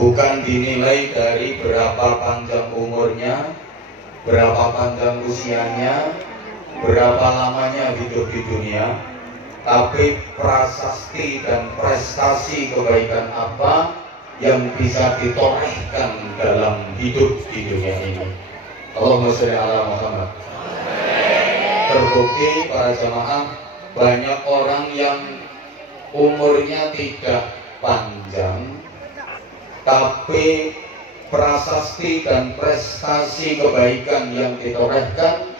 bukan dinilai dari berapa panjang umurnya, berapa panjang usianya, berapa lamanya hidup di dunia, tapi prasasti dan prestasi kebaikan apa yang bisa ditorehkan dalam hidup di dunia ini. Allahumma sholli ala Muhammad. Terbukti para jamaah, banyak orang yang umurnya tidak panjang, tapi prasasti dan prestasi kebaikan yang ditorehkan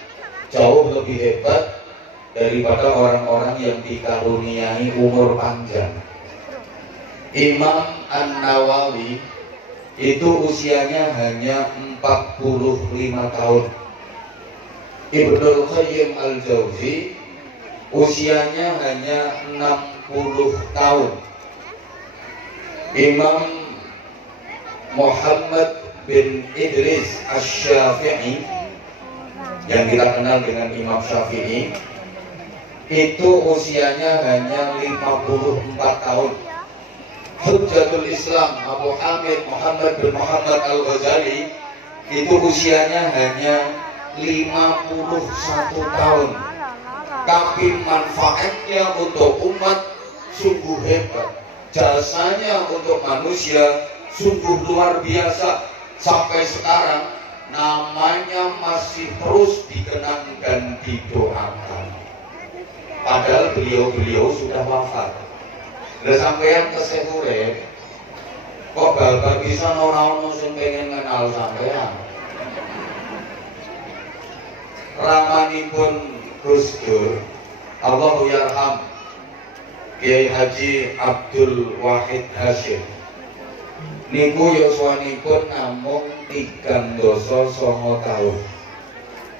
jauh lebih hebat daripada orang-orang yang dikaruniai umur panjang. Imam An-Nawawi itu usianya hanya 45 tahun. Ibnul Qayyim Al-Jauzi usianya hanya 60 tahun. Imam Muhammad bin Idris Asy-Syafi'i yang kita kenal dengan Imam Syafi'i itu usianya hanya 54 tahun. Hujjatul Islam Abu Hamid Muhammad bin Muhammad Al-Ghazali itu usianya hanya 51 tahun. Tapi manfaatnya untuk umat sungguh hebat. Jasanya untuk manusia sungguh luar biasa. Sampai sekarang namanya masih terus dikenang dan didoakan. Padahal beliau sudah wafat. Lah sampeyan tesih urip kok bal-bal bisa ora ono sing pengen kenal sampeyan. Ramanipun Gus Dur, Allahu yarham, Kiai Haji Abdul Wahid Hasyim. Niku yuswanipun namung 39 tahun.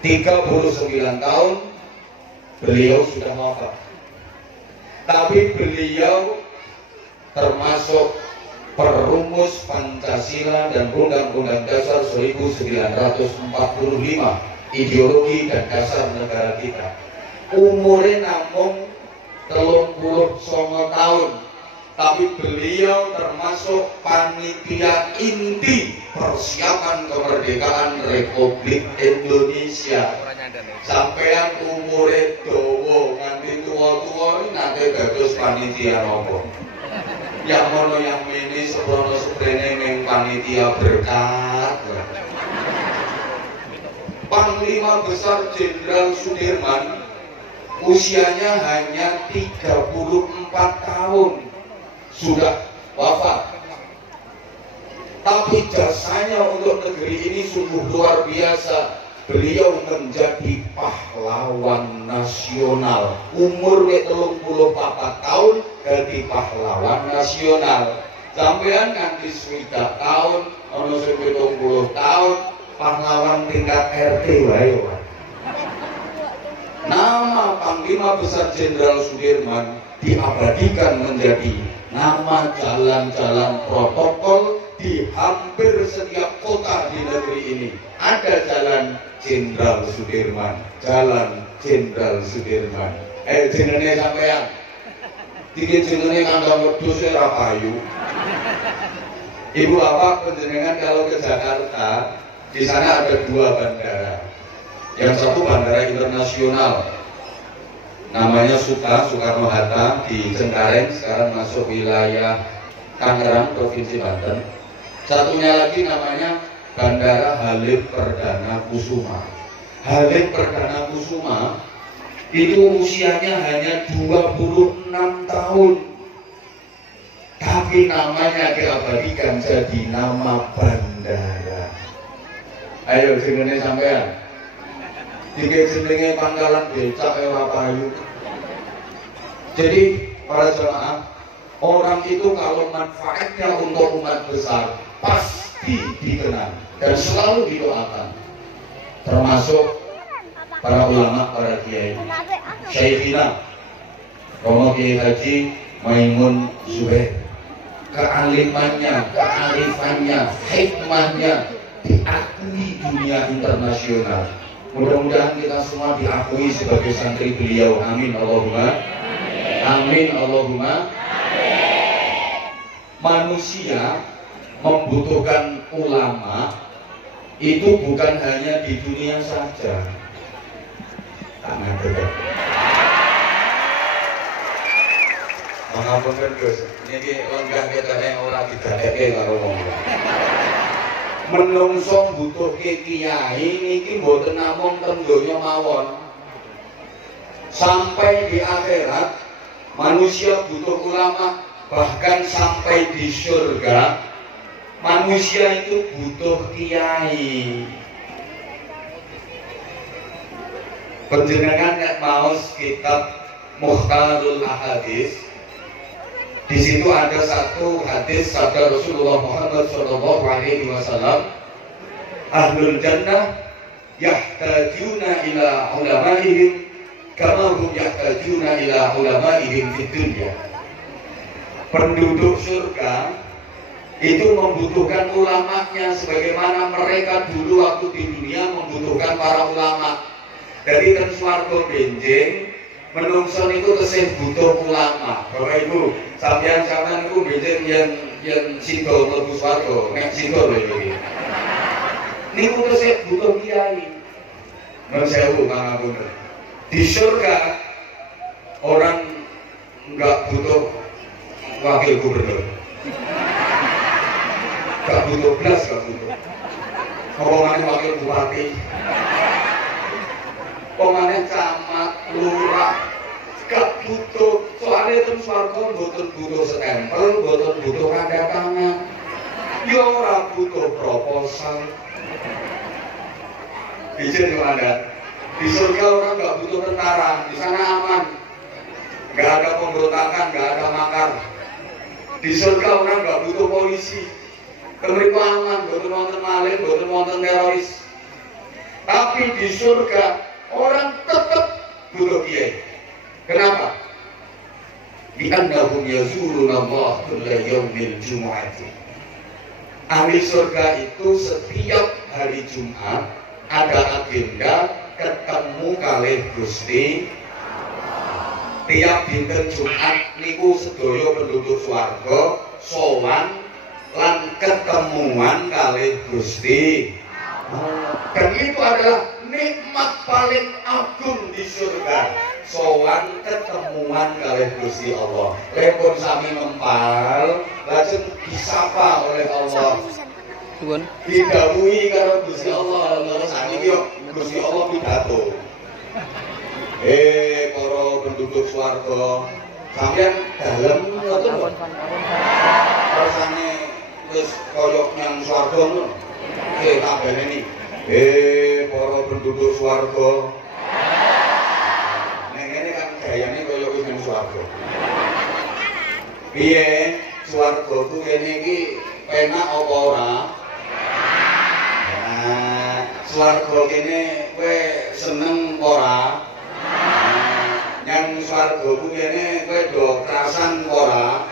39 tahun beliau sudah wafat. Tapi beliau termasuk perumus Pancasila dan Undang-Undang Dasar 1945, ideologi dan dasar negara kita. Umurnya namung 39 tahun, tapi beliau termasuk panitia inti persiapan kemerdekaan Republik Indonesia. Sampeyan umure dawa nganti tua-tua nate dados panitia nopo? Yang mono yang mini seprono seprene ning panitia berkat. Panglima Besar Jenderal Sudirman usianya hanya 34 tahun sudah wafat. Tapi jasanya untuk negeri ini sungguh luar biasa. Beliau menjadi pahlawan nasional. Umurnya 34 tahun jadi pahlawan nasional. Sampean nganti 20 tahun, ono 70 tahun, pahlawan tingkat RT wae. Nama Panglima Besar Jenderal Sudirman diabadikan menjadi nama jalan-jalan protokol di hampir setiap kota di negeri ini. Ada jalan Jenderal Sudirman, jalan Jenderal Sudirman. Jenenge sampean. Iki jenenge kandang wedhus ora payu. Ibu bapak penjenengan kalau ke Jakarta, di sana ada 2 bandara. Yang satu bandara internasional, namanya Soekarno-Hatta di Cengkareng, sekarang masuk wilayah Tangerang, Provinsi Banten. Satunya lagi namanya Bandara Halim Perdana Kusuma. Halim Perdana Kusuma itu usianya hanya 26 tahun. Tapi namanya diabadikan jadi nama bandara. Ayo jenenge sampean. Dike jenenge pangkalan becak ora payu. Jadi para jemaah, orang itu kalau manfaatnya untuk umat besar pasti dikenang dan selalu didoakan. Termasuk para ulama, para kiai. Syekhina Romo Kiai Haji Maimun Zubair, kealimannya, kearifannya, hikmahnya diakui dunia internasional. Mudah-mudahan kita semua diakui sebagai santri beliau. Amin Allahumma. Amin Allahumma. Manusia membutuhkan ulama itu bukan hanya di dunia saja. Tangan tegak. Mengapunten Gus, niki lenggah ketene ora digadekke karo wong. Menungso mbutuhke kiai niki mboten namung teng donya mawon. Sampai di akhirat manusia butuh ulama, bahkan sampai di surga manusia itu butuh kiai. Penjenengan nek maos kitab Mukhtarul Ahadits, di situ ada satu hadis sabda Rasulullah Muhammad SAW, ahlul jannah yahtajuna ila ulamaihim kama hum yahtajuna ila ulamaihim fid dunya. Penduduk surga itu membutuhkan ulamanya sebagaimana mereka dulu waktu di dunia membutuhkan para ulama. Jadi ten swarga benjing menungso niku tesih butuh ulama. Bapak Ibu, sampeyan niku benjing yen sida mlebu swarga, nek sida lho iki. Niku tesih butuh kiai. Nun sewu pangapunten. Di surga orang enggak butuh wakil gubernur. Enggak butuh belas, enggak butuh. Ngomongane wakil bupati. Pemane camat, lurah, gak butuh. Soalnya itu swarga mboten butuh stempel, mboten butuh tanda tangan. Ya ora butuh proposal. Izin yo Anda. Di surga orang gak butuh tentara, di sana aman. Gak ada pemberontakan, gak ada makar. Di surga orang gak butuh polisi. Mriku aman, mboten wonten maling, mboten wonten teroris. Tapi di surga orang tetap butuh kiai. Kenapa? Li'annahum yazuruna Allah kulla yaumil jumu'ati. Ahli surga itu setiap hari Jumat ada agenda ketemu kalih Gusti. Tiap dinten Jumat niku sedaya penduduk swarga sowan lan ketemuan kalih Gusti. Dan itu adalah nikmat paling agung di surga, sowan ketemuan kalih Gusti Allah. Lepun sami ngempal, lajeng disapa oleh Allah, didhawuhi karo Gusti Allah. Terus sakniki yo Gusti Allah pidato. Para penduduk swarga, sampeyan dalem ngoten lho. Rasane wis koyo nang swarga ngono. Tak baleni. Para penduduk swarga. Nek ngene kan gayane kaya wis nang swarga. Piye swarga ku kene iki penak apa ora? Nah, swarga kene kowe seneng ora? Yang swarga ku kene kowe do krasan ora?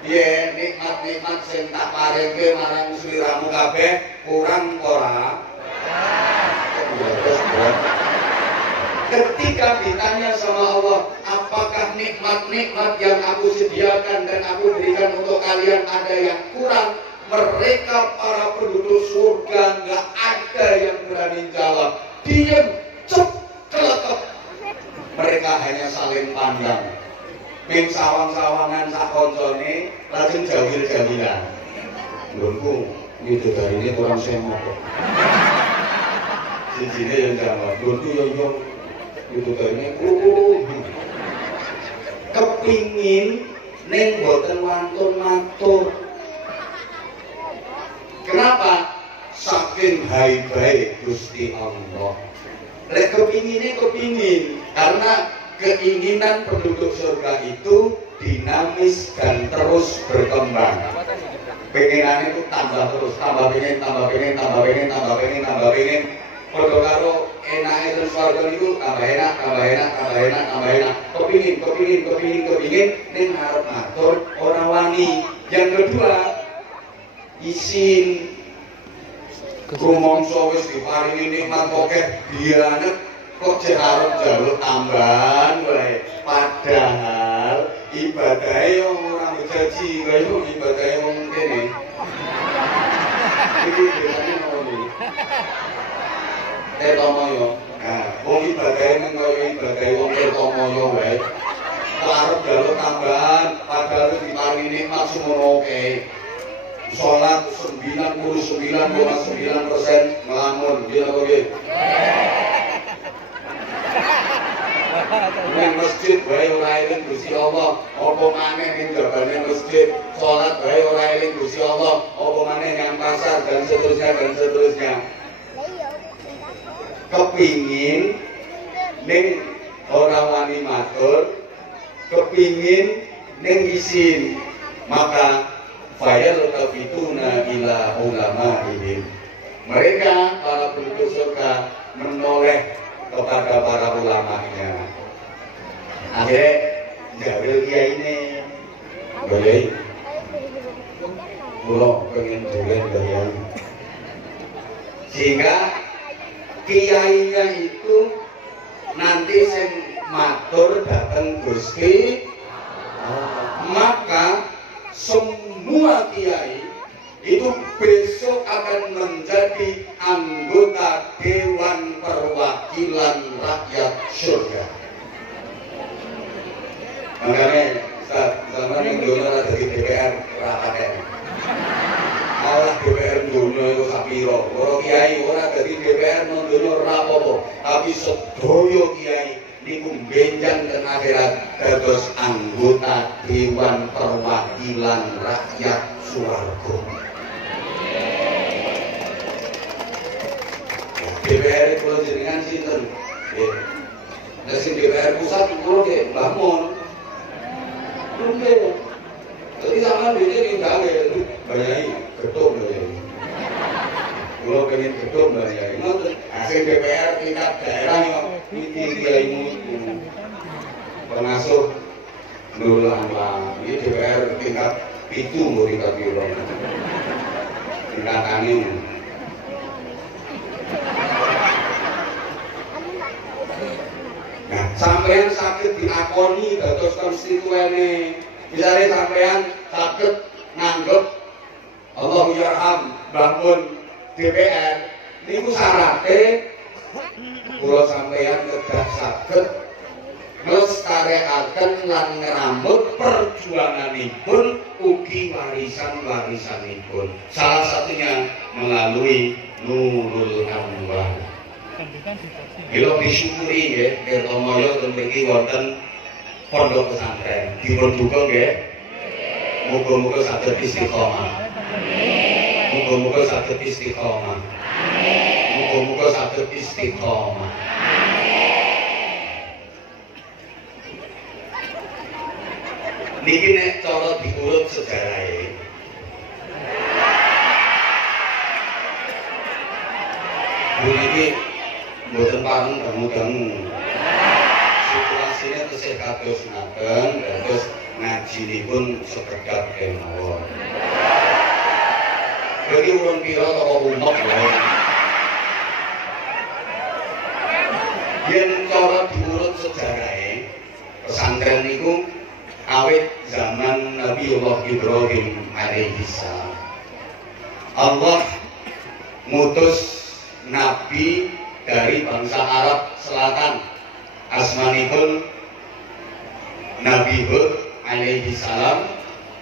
Piye nikmat-nikmat sing tak paringke marang sliramu kabeh kurang ora? Ketika ditanya sama Allah, apakah nikmat-nikmat yang aku sediakan dan aku berikan untuk kalian ada yang kurang? Mereka para penduduk surga nggak ada yang berani jawab. Diam, cep, kelekep. Mereka hanya saling pandang. Ping sawang-sawangan sak koncone lajeng jawil-jawilan. Lho itu dari ini kurang semok kok. Sijine yang jawab, lho yo itu dari ini kepingin ning boten wantun matur. Kenapa? Saking haibai Gusti Allah. Lek kepingin karena keinginan penduduk surga itu dinamis dan terus berkembang. Pengenannya itu tambah terus, tambah pengen. Padha karo enake terus surga itu tambah enak. Kepingin ning arep ngatur ora wani. Yang kedua, isin rumangsa wis diparingi nikmat akeh dianet kok arep njaluk tambahan wae. Padahal ibadahe ora bejaji kaya ibadahe wong kene. Tirtomoyo. Nah, wong ibadahe ning kaya ibadah wong Tirtomoyo wae. Arep jaluk tambahan padahal diparingi nikmat semono oke. Salat 99,9% ngelamun, nggih apa nggih? Nang masjid wae ora eling Gusti Allah, apa maneh ning jabane masjid, salat wae ora eling Gusti Allah, apa maneh nang pasar dan seterusnya dan seterusnya. Kepingin ning ora wani matur, kepingin ning isin, maka fayaltafituna ila ulama'ihim. Mereka para penduduk surga menoleh kepada para ulamanya. Akhirnya jawil kiai ini boleh pulau pengen jualan kiai, sehingga kiainya itu nanti sing matur datang Gusti, maka semua kiai itu besok akan menjadi anggota Dewan Perwakilan Rakyat Surga. Makanya zaman yang dulu ada di DPR rakyat, malah DPR dulu itu sapiro. Orang kiai orang dari DPR dulu rapopo, tapi sedoyo kiai niku benjang ten akhirat dados anggota Dewan Perwakilan Rakyat Swarga. DPR kula jenengan sinten? Nggih. Nek sing DPR pusat kula nggih Mbah Mun. Nggih. Jadi sampean dene ninggawe Bayai getuk lho. Kula pengen getuk Bayai. Ngoten. Sing DPR tingkat daerah yo iki kiaimu pengasuh Nurul Anwar. Iki DPR tingkat 7 murid kira. Tingkatane. Nah, sampean sakit diakoni dados konstituene. Misalnya sampean sakit nganggep Allahu yarham bangun DPR niku syarate kula sampean kedah saged nglestarekaken lan ngrambut perjuanganipun ugi warisan-warisanipun. Salah satunya melalui Nurul Anwar. Mila disyukuri nggih Tirtomoyo ten mriki wonten pondok pesantren. Dipun duka nggih. Muga-muga saged istiqomah. Muga-muga saged istiqomah. Muga-muga saged istiqomah. Niki nek cara diurut sejarahe. Buniki mboten pareng dangu-dangu. Situasine tesih kados ngaten, dados ngajinipun sekedhap kemawon. Jadi urun pira toko umek wae. Yen cara diurut sejarahe, pesantren niku awit zaman Nabiullah Ibrahim alaihissalam. Allah ngutus nabi dari bangsa Arab Selatan, asmanipun Nabi Hud alaihissalam,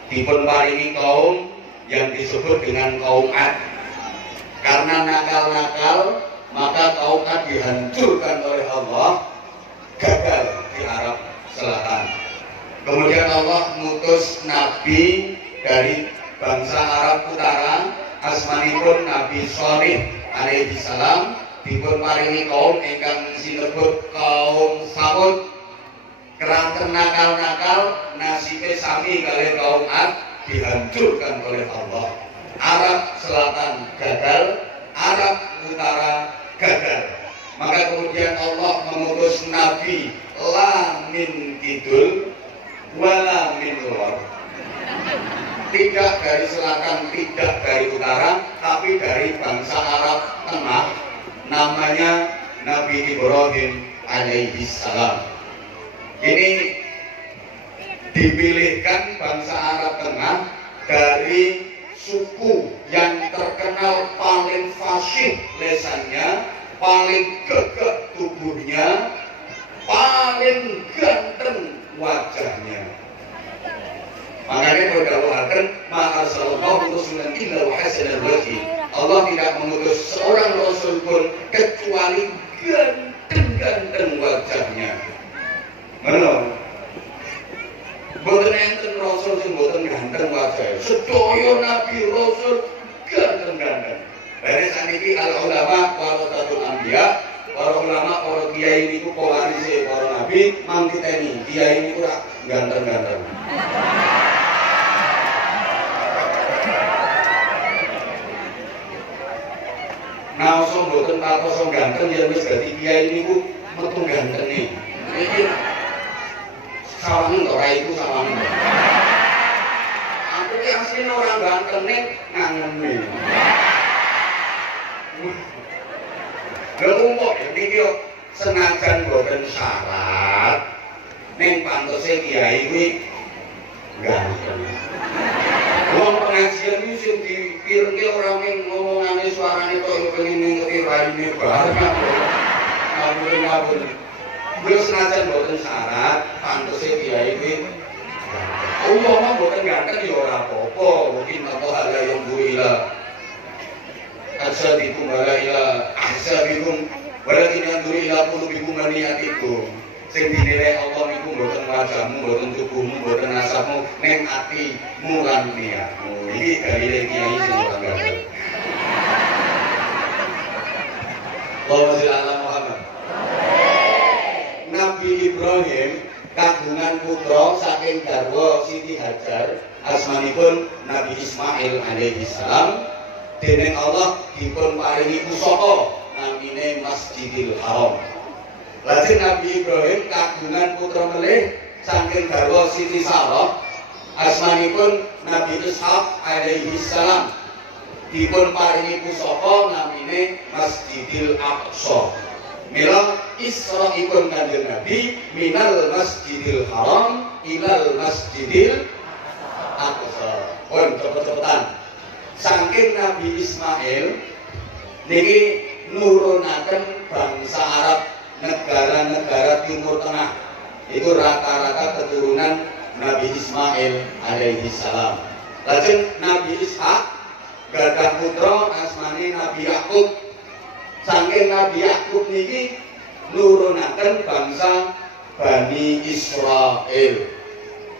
dipun paringi kaum yang disebut dengan kaum Ad. Karena nakal-nakal, maka kaum Ad dihancurkan oleh Allah, gagal di Arab Selatan. Kemudian Allah mengutus nabi dari bangsa Arab Utara, asmanipun Nabi Shalih alaihissalam, dipun paringi kaum ingkang sinebut kaum Samud. Keranten nakal-nakal, nasibe sami kalian kaum Ad, dihancurkan oleh Allah. Arab Selatan gagal, Arab Utara gagal. Maka kemudian Allah mengutus nabi la min kidul wala min luar. Tidak dari selatan, tidak dari utara, tapi dari bangsa Arab Tengah, namanya Nabi Ibrahim alaihissalam. Ini dipilihkan bangsa Arab Tengah dari suku yang terkenal paling fasih lesannya, paling gagah tubuhnya, paling ganteng wajahnya. Makanya kalau dawuhaken ma'arsalallahu rasulan illa wa hasanal wajhi. Allah tidak mengutus seorang rasul pun kecuali ganteng-ganteng wajahnya. Mana? Boten enten rasul sing boten ganteng wajahnya. Sedaya nabi rasul ganteng-ganteng. Bare saniki al ulama warasatul anbiya, para ulama para kiai niku pewarise para nabi, mangkiteni kiai niku ora ganteng-ganteng. Nah, so boten patos ganteng ya wis dadi kiai niku metu gantenge. Iki sawangen to ra iku sawangen. Aku ki asline ora ganteng ning ngangeni. Lha umuk niki yo senajan boten syarat ning pantese kiai kuwi ganteng. Wong pengajian iki sing dipirengke ora mung ngomongane suarane kok yo pengen ngerti raine banget. Ngawur-ngawur. Wis senajan boten syarat pantese kiai kuwi umpama boten ganteng ya ora apa-apa, mungkin apa hal yang buila asabikum wala ila ahsabikum walakin yanzuru ila qulubikum wa niyatikum. Sing dinilai Allah niku mboten wajahmu, mboten tubuhmu, mboten nasabmu, ning atimu lan niatmu. Iki dalile kiai sing ora ganteng. Allahumma sholli ala Muhammad. Nabi Ibrahim kagungan putra saking garwa Siti Hajar, asmanipun Nabi Ismail alaihi salam. Dening Allah dipun paringi pusaka namine Masjidil Haram. Lajeng Nabi Ibrahim kagungan putra melih saking garwa Siti Sarah, asmanipun Nabi Ishaq alaihi salam. Dipun paringi pusaka namine Masjidil Aqsa. Mila Isra'ipun Kanjeng Nabi minal Masjidil Haram ilal Masjidil Aqsa. Pun cepet-cepetan. Saking Nabi Ismail niki nurunaken bangsa Arab, negara-negara Timur Tengah. Itu rata-rata keturunan Nabi Ismail alaihi salam. Lajeng Nabi Ishaq gadah putra asmane Nabi Yakub. Saking Nabi Yakub niki nurunaken bangsa Bani Israel.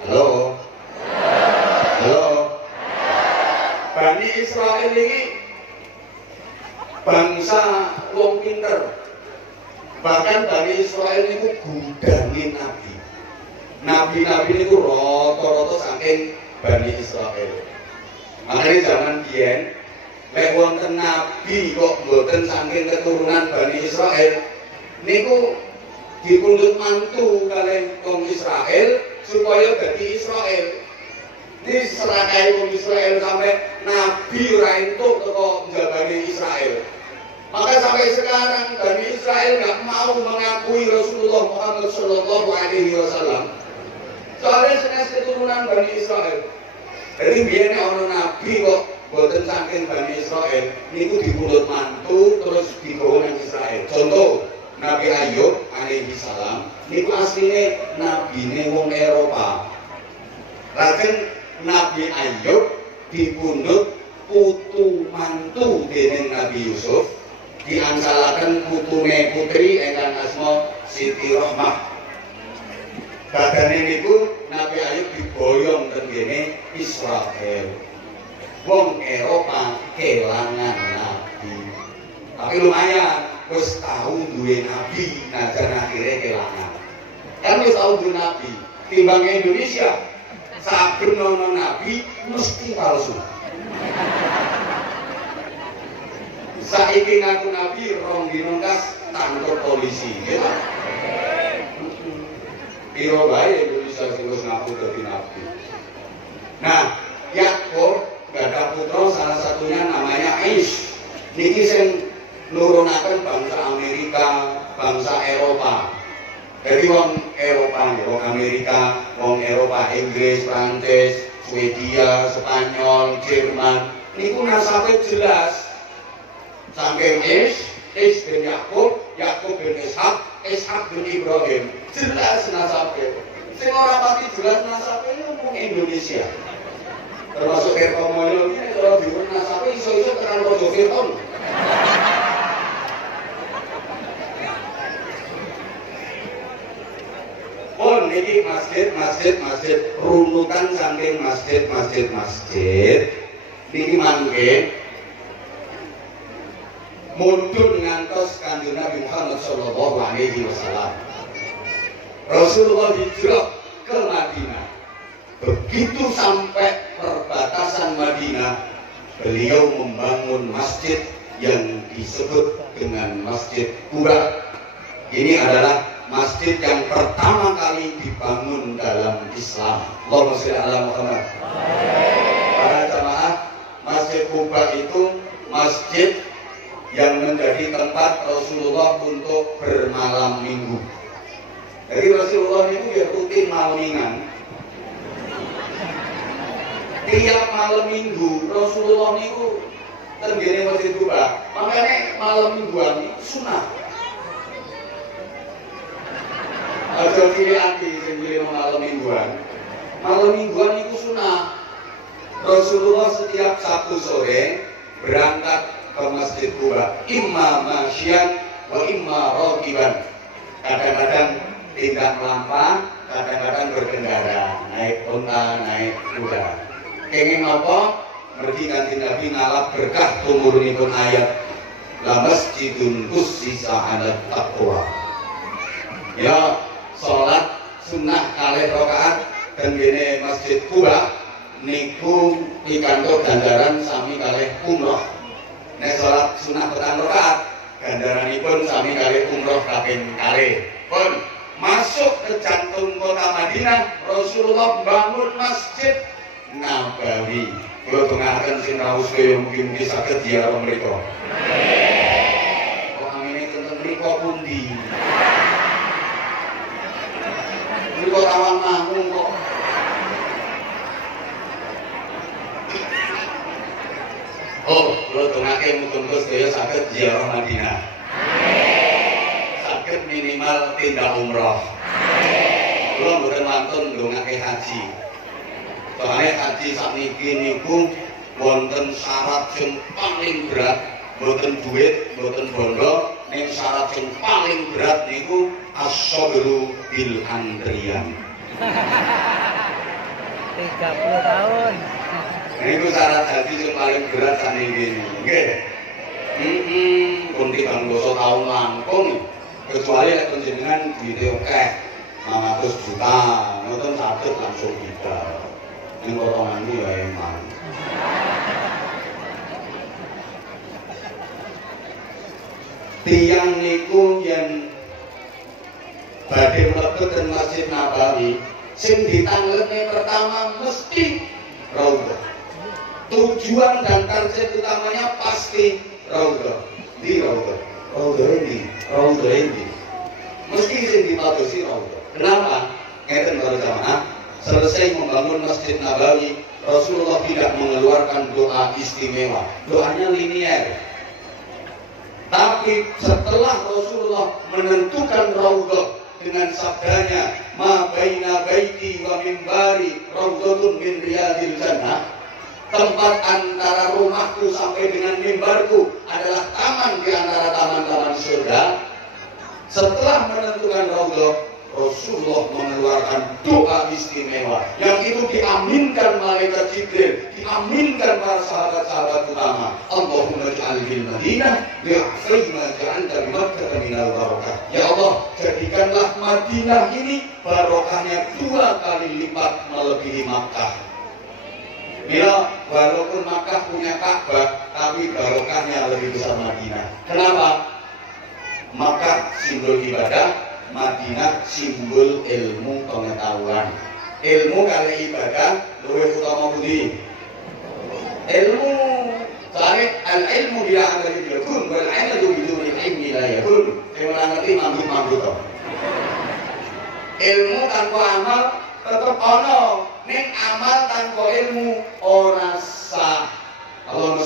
Halo. Halo. Bani Israel ini bangsa wong pinter. Bahkan Bani Israel itu gudangi nabi. Nabi-nabi itu rata-rata saking Bani Israel. Makanya zaman biyen lek wonten nabi kok mboten saking keturunan Bani Israel, niku dipundhut mantu kalih wong Israel supaya dadi Israel. Ini serakai wong Israel sampai nabi ora entuk teko njabane Israel. Maka sampai sekarang Bani Israel nggak mau mengakui Rasulullah Muhammad Sallallahu Alaihi Wasallam. Soalnya senes keturunan Bani Israel. Jadi biyen ana nabi kok boten saking Bani Israel, niku dipundhut mantu terus digawa nang Israel. Contoh Nabi Ayub alaihi salam niku asline nabine wong Eropa. Lajeng Nabi Ayub dipundhut putu mantu dening Nabi Yusuf, diangsalaken putune putri ingkang asma Siti Rahmah. Badane niku Nabi Ayub diboyong ten kene Israel. Wong Eropa kelangan nabi. Tapi lumayan wis tau duwe nabi, najan akhire kelangan. Kan wis tau duwe nabi. Timbang Indonesia saben ana nabi mesti palsu. Saiki ngaku nabi rong dino kas tangkep polisi, gitu. Piro wae Indonesia sing wis ngaku dadi nabi. Nah, Yakub gadah putra salah satunya namanya Aish. Niki sing nurunaken bangsa Amerika, bangsa Eropa. Jadi wong Eropa, wong Amerika, wong Eropa, Inggris, Prancis, Swedia, Spanyol, Jerman, niku nasabe jelas. Saking Is bin Yakub, Yakub bin Ishak, Ishak bin Ibrahim. Jelas nasabe. Sing ora pati jelas nasabe mung Indonesia. Termasuk Kertomulyo ini kalau diurut nasabe iso-iso tekan Raja Fir'aun. Pun niki masjid runutan saking masjid niki mangke mundhut ngantos Kanjeng Nabi Muhammad sallallahu alaihi wasallam. Rasulullah hijrah ke Madinah. Begitu sampai perbatasan Madinah, beliau membangun masjid yang disebut dengan Masjid Quba. Ini adalah masjid yang pertama kali dibangun dalam Islam. Allahumma sholli ala Muhammad. Para jamaah, Masjid Quba itu masjid yang menjadi tempat Rasulullah untuk bermalam minggu. Jadi Rasulullah itu ya rutin malamingan. Tiap malam minggu Rasulullah itu tenggene Masjid Quba. Makanya malam mingguan itu sunah. Aja cilik-cilik sing pilih malam mingguan. Malam mingguan itu sunah. Rasulullah setiap Sabtu sore berangkat ke Masjid Quba, imma masyian wa imma raqiban. Kadang-kadang tindak melampah, kadang-kadang berkendara, naik unta, naik kuda. Kenging apa? Mergi Kanjeng Nabi ngalap berkah tumurunipun ayat la masjidun ussisa 'ala taqwa. Ya, salat sunnah kalih rakaat tenggene Masjid Quba niku pikantuk ganjaran sami kalih umrah. Nek salat sunah petang rakaat ganjaranipun sami kalih umrah kaping kalih. Pun masuk ke jantung kota Madinah, Rasulullah bangun Masjid Nabawi. Kula dongaken sing rawuh kaya mugi-mugi saged ziarah mriku. Kok amene tenten mriku pundi? Mriku rawang mangun kok. Oh, kula dongake muga-muga sedaya saged ziarah Madinah. Saged minimal tindak umrah. Kula mboten wantun ndongake haji. Soalnya haji sakniki niku wonten syarat sing paling berat, mboten duit, mboten bondo, ning syarat sing paling berat niku as-sabru bil antrian. 30 tahun. Niku syarat haji sing paling berat sakniki. Nggih. Pun 30 tahun langkung, kecuali lek panjenengan duwite akeh, 500 juta, ngoten saged langsung kita. Yang orang ini ya emang tiang niku yang badhe mlebet ten Masjid Nabawi sing ditanglene pertama mesti raudhah. Tujuan dan target utamanya pasti raudhah. Di raudhah. Raudhah ini mesti sing dipadosi raudhah. Kenapa? Ngeten para jamaah, selesai membangun Masjid Nabawi, Rasulullah tidak mengeluarkan doa istimewa. Doanya linier. Tapi setelah Rasulullah menentukan raudhah dengan sabdanya, ma baina baiti wa minbari raudhatun min riyadil jannah, tempat antara rumahku sampai dengan mimbarku adalah taman di antara taman-taman surga. Setelah menentukan raudhah, Rasulullah mengeluarkan doa istimewa yang itu diaminkan malaikat Jibril, diaminkan para sahabat-sahabat utama. Allahumma ja'al bil Madinah bi'afri ma ja'alta bi Makkah minal barakah. Ya Allah, jadikanlah Madinah ini barokahnya 2 kali lipat melebihi Makkah. Bila walaupun Makkah punya Ka'bah, tapi barokahnya lebih besar Madinah. Kenapa? Makkah simbol ibadah, Madinah simbol ilmu pengetahuan. Ilmu kali ibadah luwih utama pundi? Ilmu. Soalnya al-ilmu bila amal yakun wal 'amalu biduni ilmi la yakun. Sing ora ngerti mambut-mambut to. Ilmu tanpa amal tetep ana, ning amal tanpa ilmu ora sah. Allah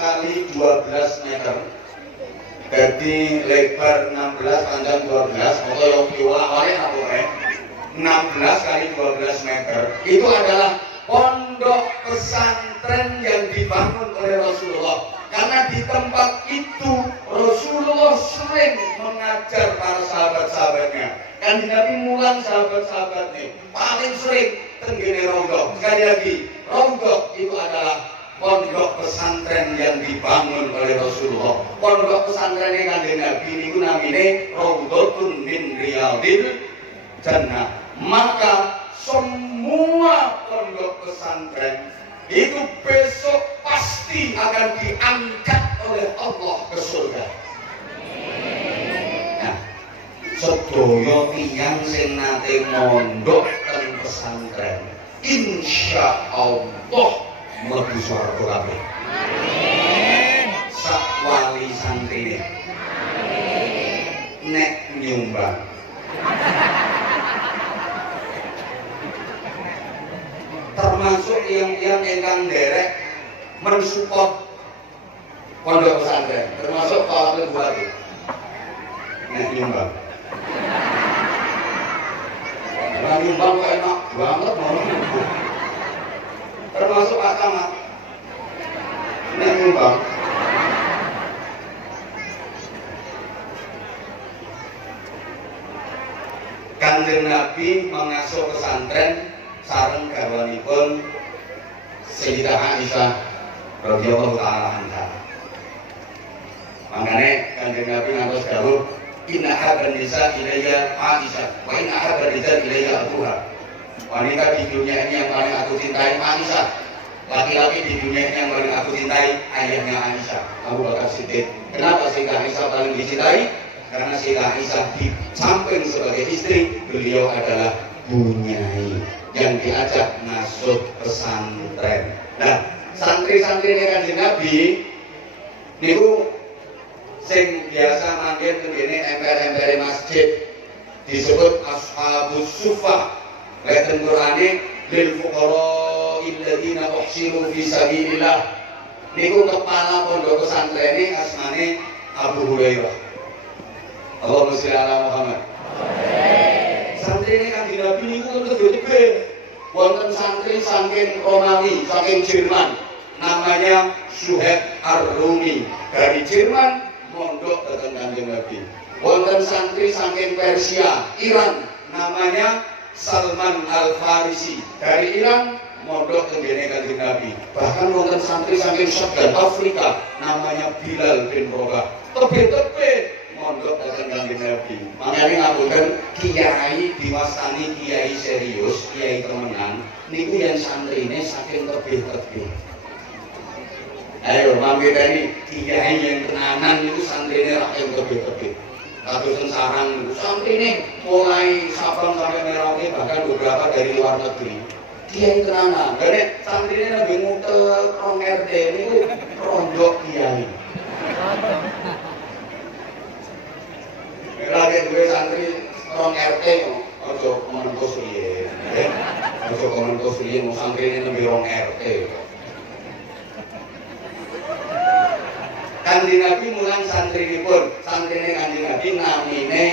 kali 12 meter. Jadi lebar 16, panjang 12, atau yang diulang-ulang apa 16 kali 12 meter. Itu adalah pondok pesantren yang dibangun oleh Rasulullah. Karena di tempat itu Rasulullah sering mengajar para sahabat-sahabatnya. Kan Nabi mulang sahabat-sahabatnya paling sering tenggene Raudhah. Sekali lagi, Raudhah itu adalah pondok pesantren yang dibangun oleh Rasulullah. Pondok pesantren yang Kanjeng Nabi niku namine Raudhatun min Riyadil Jannah. Maka semua pondok pesantren itu besok pasti akan diangkat oleh Allah ke surga. Nah, sedaya tiyang sing nate mondok ten pesantren, insya Allah mlebu swarga kabeh. Sak wali santrine. Nek nyumbang. Termasuk yang ingkang derek mensupport pondok pesantren, termasuk Pak Wakil Bupati. Nek nyumbang. Karena nyumbang kok enak banget mau. Termasuk Pak Camat. Nek nyumbang. Kanjeng Nabi mengasuh pesantren sareng garwanipun Sayyidah Aisyah radhiyallahu taala anha. Mangane Kanjeng Nabi ngantos dawuh, "Inna hadan nisa ilayya Aisyah, wa inna hadan rijal ilayya Abuha." Wanita di dunia ini yang paling aku cintai Aisyah. Laki-laki di dunia ini yang paling aku cintai ayahnya Aisyah, Abu Bakar Siddiq. Kenapa Sayyidah Aisyah paling dicintai? Karena Sayyidah Aisyah di samping sebagai istri, beliau adalah bunyai yang diajak masuk pesantren. Nah, santri-santri Kanjeng Nabi niku sing biasa manggen tengene emper-empere masjid disebut ashabus suffah. Leten Qur'ane lil fuqara alladziina uhsiru fi sabilillah. Niku kepala pondok pesantren asmane Abu Hurairah. Allahumma sholli ala Muhammad. Santri ini kan Nabi niku gede-gede. Wonten santri saking Romawi, saking Jerman, namanya Suhaib Ar-Rumi. Dari Jerman mondok datang Kanjeng Nabi. Wonten santri saking Persia, Iran, namanya Salman Al-Farisi. Dari Iran mondok tenggene Kanjeng Nabi. Bahkan wonten santri saking Sudan, Afrika, namanya Bilal bin Rabah. Tebe-tebe mondok datang Kanjeng Nabi. Makanya ngapunten kiai diwastani kiai serius, kiai temenan, niku yang santrine saking tebih-tebih. Ayo mangke tani kiai yang tenanan niku santrine saking tebih-tebih. Kados sarang niku santrine mulai Sabang sampai Merauke, bahkan beberapa dari luar negeri. Kiai tenanan. Dene santrine nembe ngutek rong RT niku rondok kiai. Lagi gue santri orang RT ojo komentos liye, ojo komentos liye mau santri ini lebih orang RT. Kanjeng Nabi mulang santri ini pun, santri ini Kanjeng Nabi namine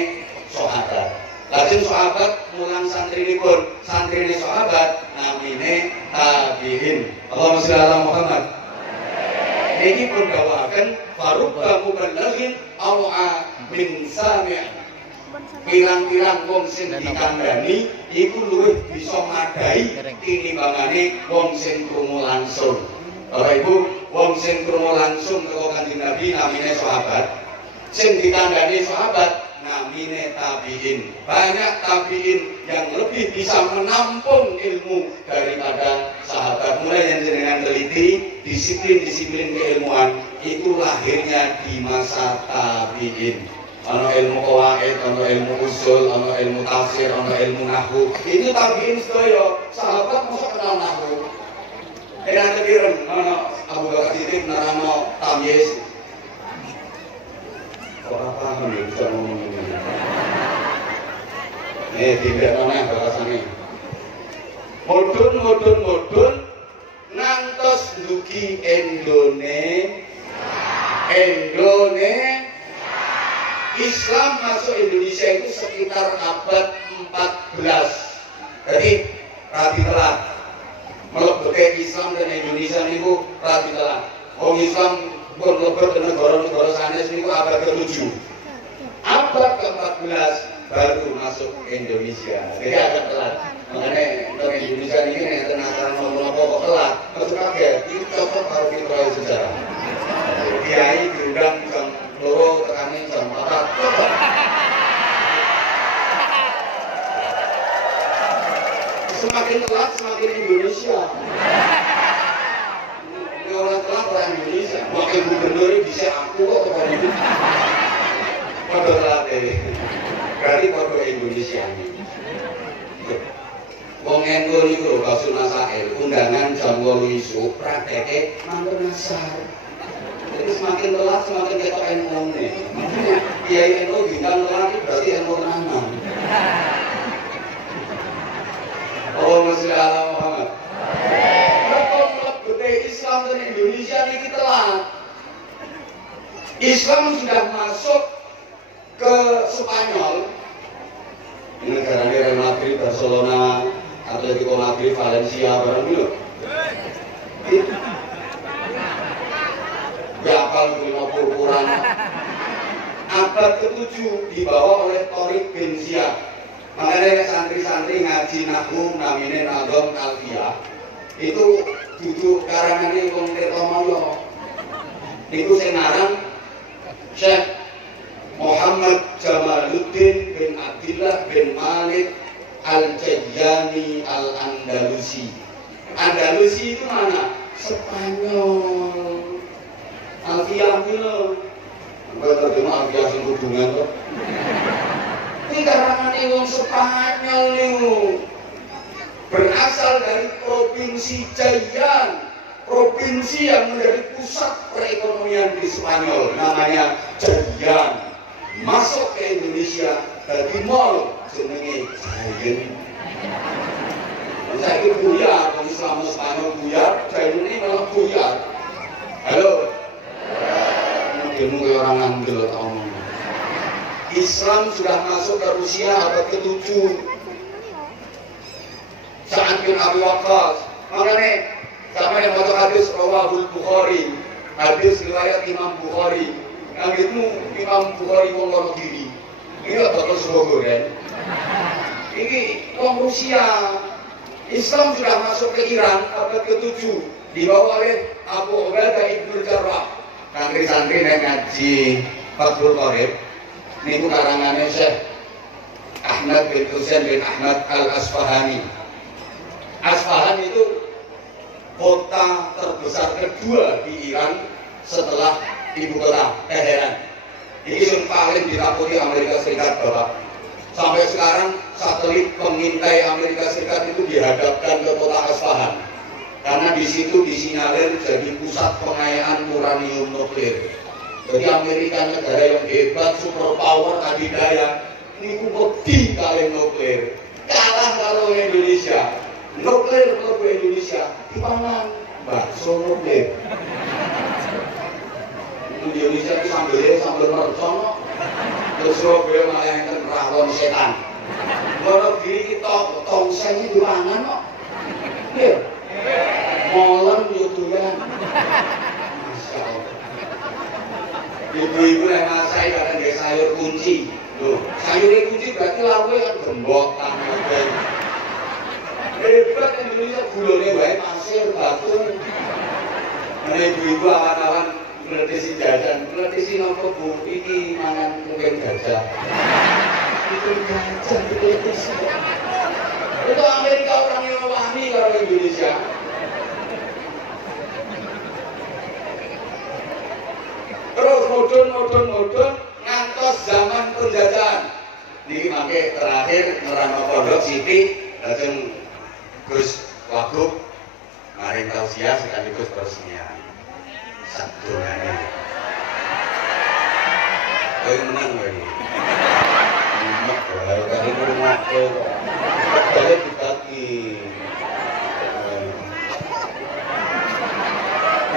sahabat. Lajeng sahabat mulang santri ini pun, santri ini sahabat namine tabiin. Allahumma sholli ala Muhammad. Niki pun dawaken farubba muballighin aw'a min sami'. Pirang-pirang wong sing dikandani iku luwih bisa madai tinimbangane wong sing krungu langsung. Bapak Ibu, wong sing krungu langsung teko Kanjeng Nabi namine sahabat. Sing dikandani sahabat namine tabiin. Banyak tabiin yang lebih bisa menampung ilmu daripada sahabat. Mulai yang jenengan teliti disiplin-disiplin keilmuan itu lahirnya di masa tabiin. Ono ilmu qawaid, ono ilmu usul, ono ilmu tafsir, ono ilmu nahwu. Itu tabiin sedaya. Sahabat mosok kenal nahwu. Enak kedirem ono Abu Bakar Siddiq narano tamyiz. Kok apa nih bisa ngomong ini? Tidak mana bahasane. Mudun ngantos dugi Indonesia Indonesia. Islam masuk Indonesia itu sekitar abad 14. Jadi rabi telat. Melebetkan Islam dan Indonesia niku rabi telat. Wong Islam pun lebet ke negara-negara sanes niku abad ke-7. Abad ke-14 baru masuk Indonesia. Jadi agak telat. Makanya untuk Indonesia ini yang tenaga ngomong apa kok telat. Masuk kaget. Itu cocok kalau kita tahu sejarah. Kiai diundang jam loro tekanin jam 4. Semakin telat semakin Indonesia. Ini orang telat orang Indonesia. Wakil gubernur bisa aku kok kepada itu. Pada telat ini. Berarti pada Indonesia ini. Wong NU niku Basul Masail undangan jam 8 isuk prakteke mantun asar. Jadi semakin telat semakin ketok NU nih. Makanya Kiai NU bintang telat berarti NU tenanan. Oh masih ala Muhammad. Rekon lebete Islam dan Indonesia niki telat. Islam sudah masuk ke Spanyol. Negara Real Madrid, Barcelona, Atletico Madrid, Valencia, barang dulu. Gapal lima purpuran. Abad ke-7 dibawa oleh Torik bin Ziyad. Makanya santri-santri ngaji nahwu namine Nazom Alfiyah itu duduk karangane wong Tirtomoyo. Niku sing aran Syekh Muhammad Jamaluddin bin Abdullah bin Malik Al-Jajjani Al-Andalusi. Andalusi itu mana? Spanyol. Alfiyah itu. Enggak terjemah Alfiyah sing hubungan kok. Ini karangan wong Spanyol niku. Berasal dari provinsi Jayan, provinsi yang menjadi pusat perekonomian di Spanyol, namanya Jayan. Masuk ke Indonesia dari mall jenenge Jayan. Saya itu buyar, kalau Islam Spanyol buyar, Jayan ini malah buyar. Halo. Mungkin kayak orang ngandel atau ngomong. Islam sudah masuk ke Rusia abad ke-7. Sa'ad bin Abi Waqqas. Makanya sampai yang baca hadis Rawahul Bukhari, hadis riwayat Imam Bukhari. Yang itu Imam Bukhari wong loro diri. Ini lah bakal semoga kan. Ini wong Rusia. Islam sudah masuk ke Iran abad ke-7 dibawa oleh Abu Ubaidah Ibnu Jarrah. Santri-santri yang ngaji Fathul Qorib. Ini karangannya Syekh Ahmad bin Husain bin Ahmad Al-Asfahani. Asfahan itu kota terbesar kedua di Iran setelah ibu kota Teheran. Ini yang paling ditakuti Amerika Serikat Bapak. Sampai sekarang satelit pengintai Amerika Serikat itu dihadapkan ke kota Asfahan. Karena di situ disinyalir jadi pusat pengayaan uranium nuklir. Jadi Amerika negara yang hebat, superpower, adidaya, ini wedi kali nuklir. Kalah kalau Indonesia. Nuklir kalau Indonesia dipangan bakso nuklir. Indonesia itu sambal mercon. Terus Surabaya malah yang rawon setan. Kalau diri kita tongseng itu dipangan kok. Iya. Molen yudulan. Masya Allah. Ibu-ibu yang masak kadang dia sayur kunci. Loh, sayur kunci berarti lawe kan gembok tanah. Hebat Indonesia gulanya baik pasir, batu. Ini ibu-ibu awan-awan meletisi jajan. Meletisi nopo bu, ini mangan mungkin gajah. Itu gajah, meletisi. Itu Amerika orang yang wani kalau Indonesia. Terus mudun ngantos zaman penjajahan. Niki mangke terakhir nerangno pondok Siti lajeng Gus Wagub maring tausiah sekaligus peresmian. Sadurunge. Kowe menang kowe. Nek wae kali ngurmake kok. Padahal dibagi.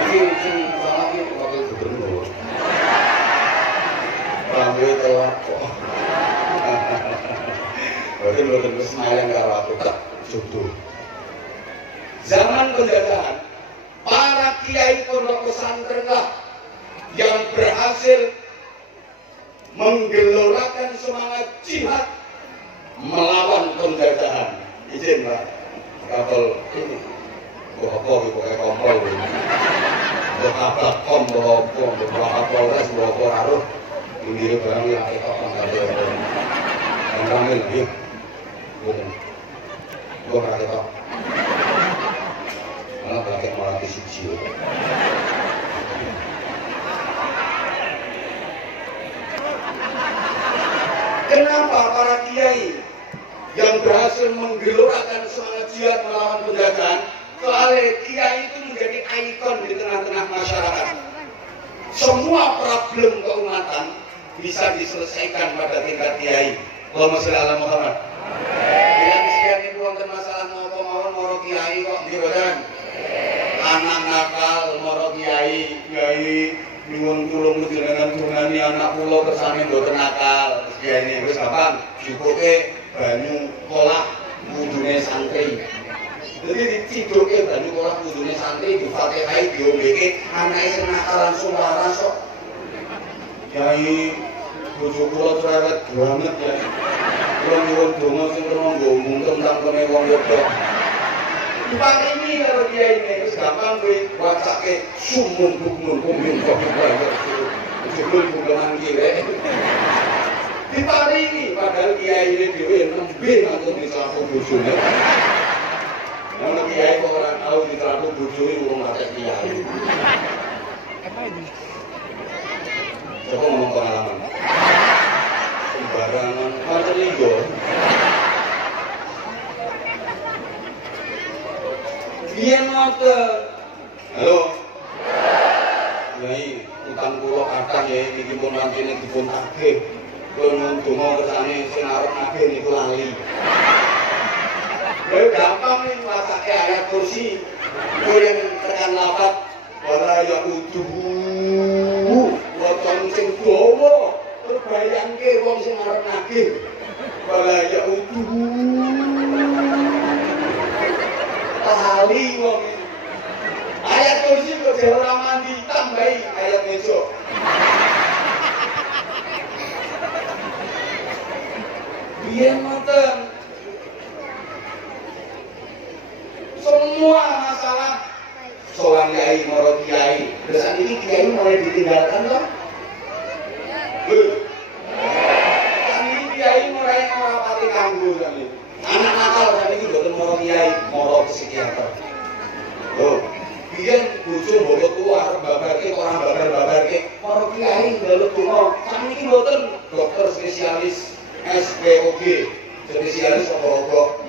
Ini sing salah iki wakil gubernur. apa. Boten kesemayan karo aku tak jodoh. Zaman penjajahan, para kiai pondok pesantren lah yang berhasil menggelorakan semangat jihad melawan penjajahan. Izin Pak, kapal ini bawa pakai kompol ini, bawa kom, bawa polres, bawa poraruh, ini barang yang kita panggil ramai lagi, gue nggak tahu, malah pakai melatih siji. Kenapa para kiai yang berhasil menggelorakan semangat jihad melawan penjajahan? Soalnya kiai itu menjadi ikon di tengah-tengah masyarakat. Semua problem keumatan bisa diselesaikan pada tingkat kiai. Allahumma sholli ala Muhammad. Yang sekian itu wonten masalah napa mawon moro kiai kok mboten. Anak nakal moro kiai, kiai nyuwun tulung jenengan tungani anak kula kersane mboten nakal. Kiai wis gampang, cukupe banyu kolak wudune santri. Jadi diciduke banyu kolak wudune santri difatihai diombeke anake sing nakalan suwaras kok. Kiai bojo kula cerewet banget ya. Kula nyuwun donga sing kena ngomong tentang kene wong wedok. Diparingi karo kiai ini wis gampang kowe wacake sumun-sumun kumpul kok banget. Jebul bukan kire. Diparingi padahal kiai ini dhewe nembe ngatur dicelapuk bojone. Nek kiai kok ora tau dicelapuk bojone urung ate kiai. Coba ngomong pengalaman. Sembarangan pancen linggo. Biyen ngoten. Halo. Yai, utang kula kathah ya niki pun mantine dipun tagih. Kula nyuwun donga kersane sing arep nagih niku lali. Lha gampang nih masake ayat kursi. Kowe yang tekan lafaz wala ya uduh. Wacana sing dawa terbayangke wong sing arep nagih. Wala ya uduh. Lali wong. Ayat kursi kok dhewe ora mandi tambahi ayat besok. Biyen ngoten. Semua masalah soal kiai moro kiai. Terus ini kiai mulai ditinggalkan toh? Kan ini kiai mulai ora pati kanggo kan iki. Anak nakal kan iki mboten moro kiai, moro psikiater. Loh, biyen bojo mbok tuwa arep babarke ora babar-babarke, moro kiai njaluk donga. Saniki mboten dokter spesialis SPOG, spesialis opo-opo.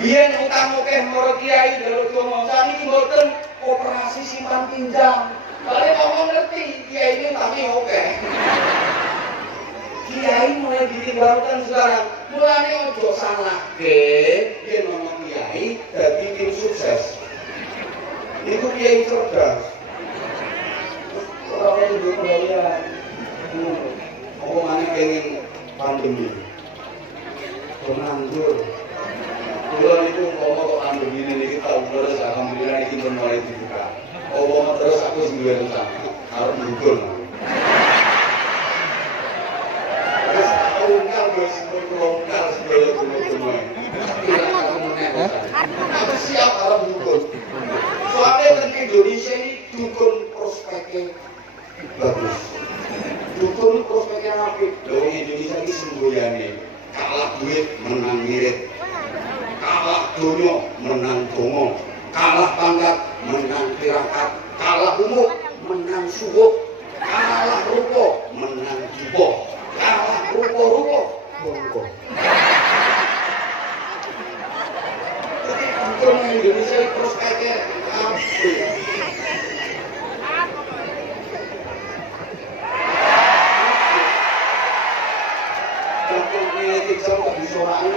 Biyen utang akeh moro kiai njaluk donga. Saniki mboten operasi simpan pinjam. Kalian ngomong ngerti, kiai ini tapi oke. Kiai mulai ditinggalkan sekarang. Mulanya ojo salah dia ngomong kiai jadi tim sukses. Itu kiai cerdas. Orang yang hidup kalian. Aku mana pengen pandemi. Penganggur. Bulan itu ngomong kok pandemi ini kita terus alhamdulillah ini mulai dibuka. Ngomong terus aku sendiri utang, harus mendukung. Terus ungkal gue ungkal sebelum gunung-gunung. Tidak akan menemukan. Aku siap harus mendukung. Soalnya di Indonesia ini dukun prospeknya bagus. Dukun prospeknya apik. Loh Indonesia ini semboyane. Kalah duit menang mirip. Kalah dunia menang dongo. Kalah pangkat menang tirakat, kalah umur menang subuh, kalah ruko menang jubo, kalah ruko bongko. Jadi untuk Indonesia prospeknya apa? Untuk politik sama disorakan.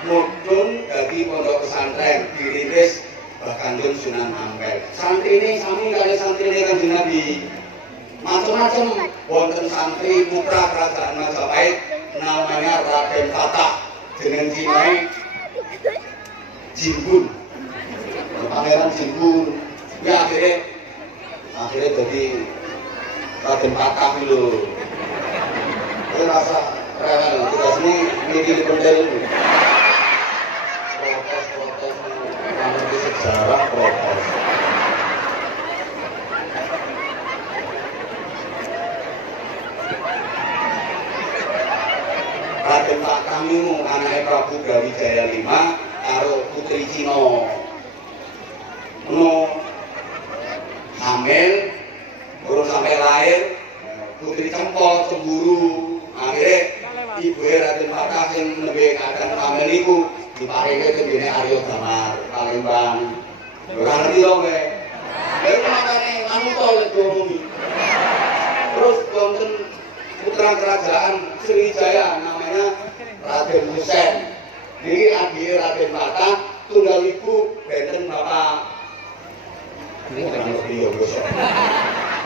Mudun bagi pondok pesantren dirintis bakal Kanjeng Sunan Ampel. Santri ini sami kali santri ini Kanjeng Nabi. Macam-macam wonten santri putra kerajaan Majapahit namanya Raden Fatah jeneng Cinae Jimbun. Pangeran Jimbun. Ya akhirnya jadi Raden Fatah dulu. Itu rasa rewel, tugas ini mikir pendel itu. Protes, mengerti sejarah protes. Raden Fatah itu anaknya Prabu Brawijaya V karo Putri Cina. Hamil, baru sampai lahir, Putri Cempol cemburu. Akhirnya ibu Raden Fatah yang lebih keadaan hamil itu diparingi ke dene Arya Damar Palembang. Ora ngerti dong kowe. Lha makane anu to lek diomongi. Terus wonten putra kerajaan Sriwijaya namanya Raden Husein. Niki adik Raden Fatah tunggal ibu benten bapak. Ini kan lebih ya bos.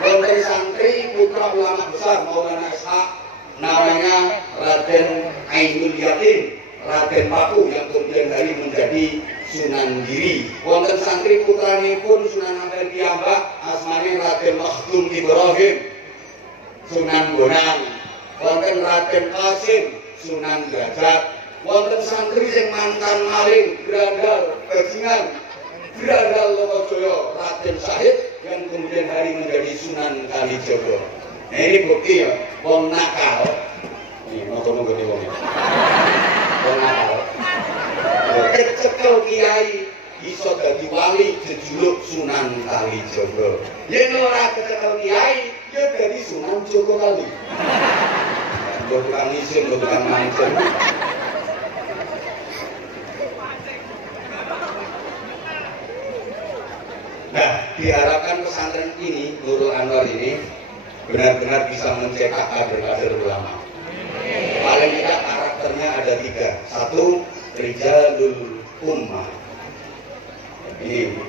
Wonten santri putra ulama besar Maulana Ishaq namanya Raden Ainul Yakin, Raden Paku yang kemudian hari menjadi Sunan Giri. Wonten santri putranipun Sunan Ampel piyambak asmane Raden Makhdum Ibrahim, Sunan Bonang. Wonten Raden Qasim, Sunan Derajat. Wonten santri sing mantan maling, grandal, bajingan, grandal Lokojoyo, Raden Syahid yang kemudian hari menjadi Sunan Kalijaga. Nah ini bukti ya, wong nakal. Ini nopo-nopo nih wong. Wong nakal. Kecekel kiai iso dadi wali jejuluk Sunan Kalijaga. Yen ora kecekel kiai, ya dadi Sunan Jogokali. Mbok tukang isin, mbok tukang mancing. Nah, diharapkan pesantren ini, Nurul Anwar ini benar-benar bisa mencetak kader-kader ulama. Paling tidak karakternya ada 3. 1, Rijalul Ummah. Ini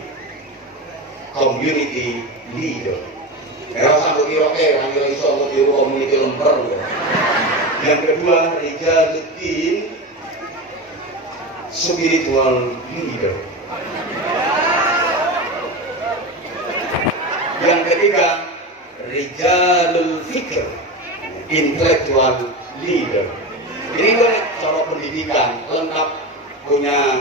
community leader. Kalau sampai kira-kira orang kira iso tiru community lemper. Yang kedua, Rijalul Din, spiritual leader. Yang ketiga, Rijalul Fikr, intellectual leader. Ini kan cara pendidikan lengkap, punya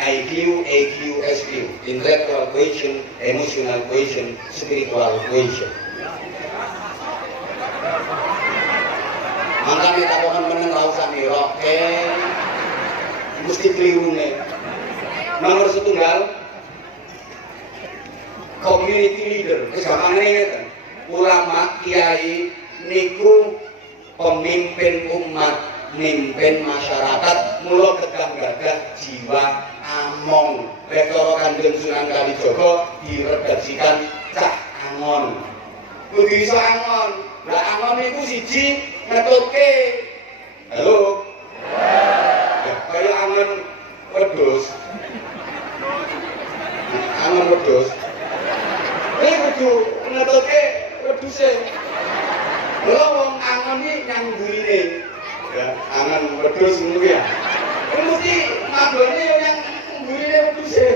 IQ, EQ, SQ, intellectual quotient, emotional quotient, spiritual quotient. Maka kita akan mengenal saniro, mesti keliru nih. Nomor setunggal, community leader, gampangnya ini kan, ulama, kiai, niku pemimpin umat, mimpin masyarakat, mula gagah jiwa among. Betoro Kanjeng Sunan Kalijaga diredaksikan cah angon. Kudu iso angon. Lah angon niku siji ngetutke. Halo. Ya, kaya angon wedhus. Angon wedhus. Ini kudu ngetutke wedhuse. Lha wong angon iki nang gurine. Ya, angon wedhus ngono ya. Kuwi mesti manggone yang gurine wedhuse.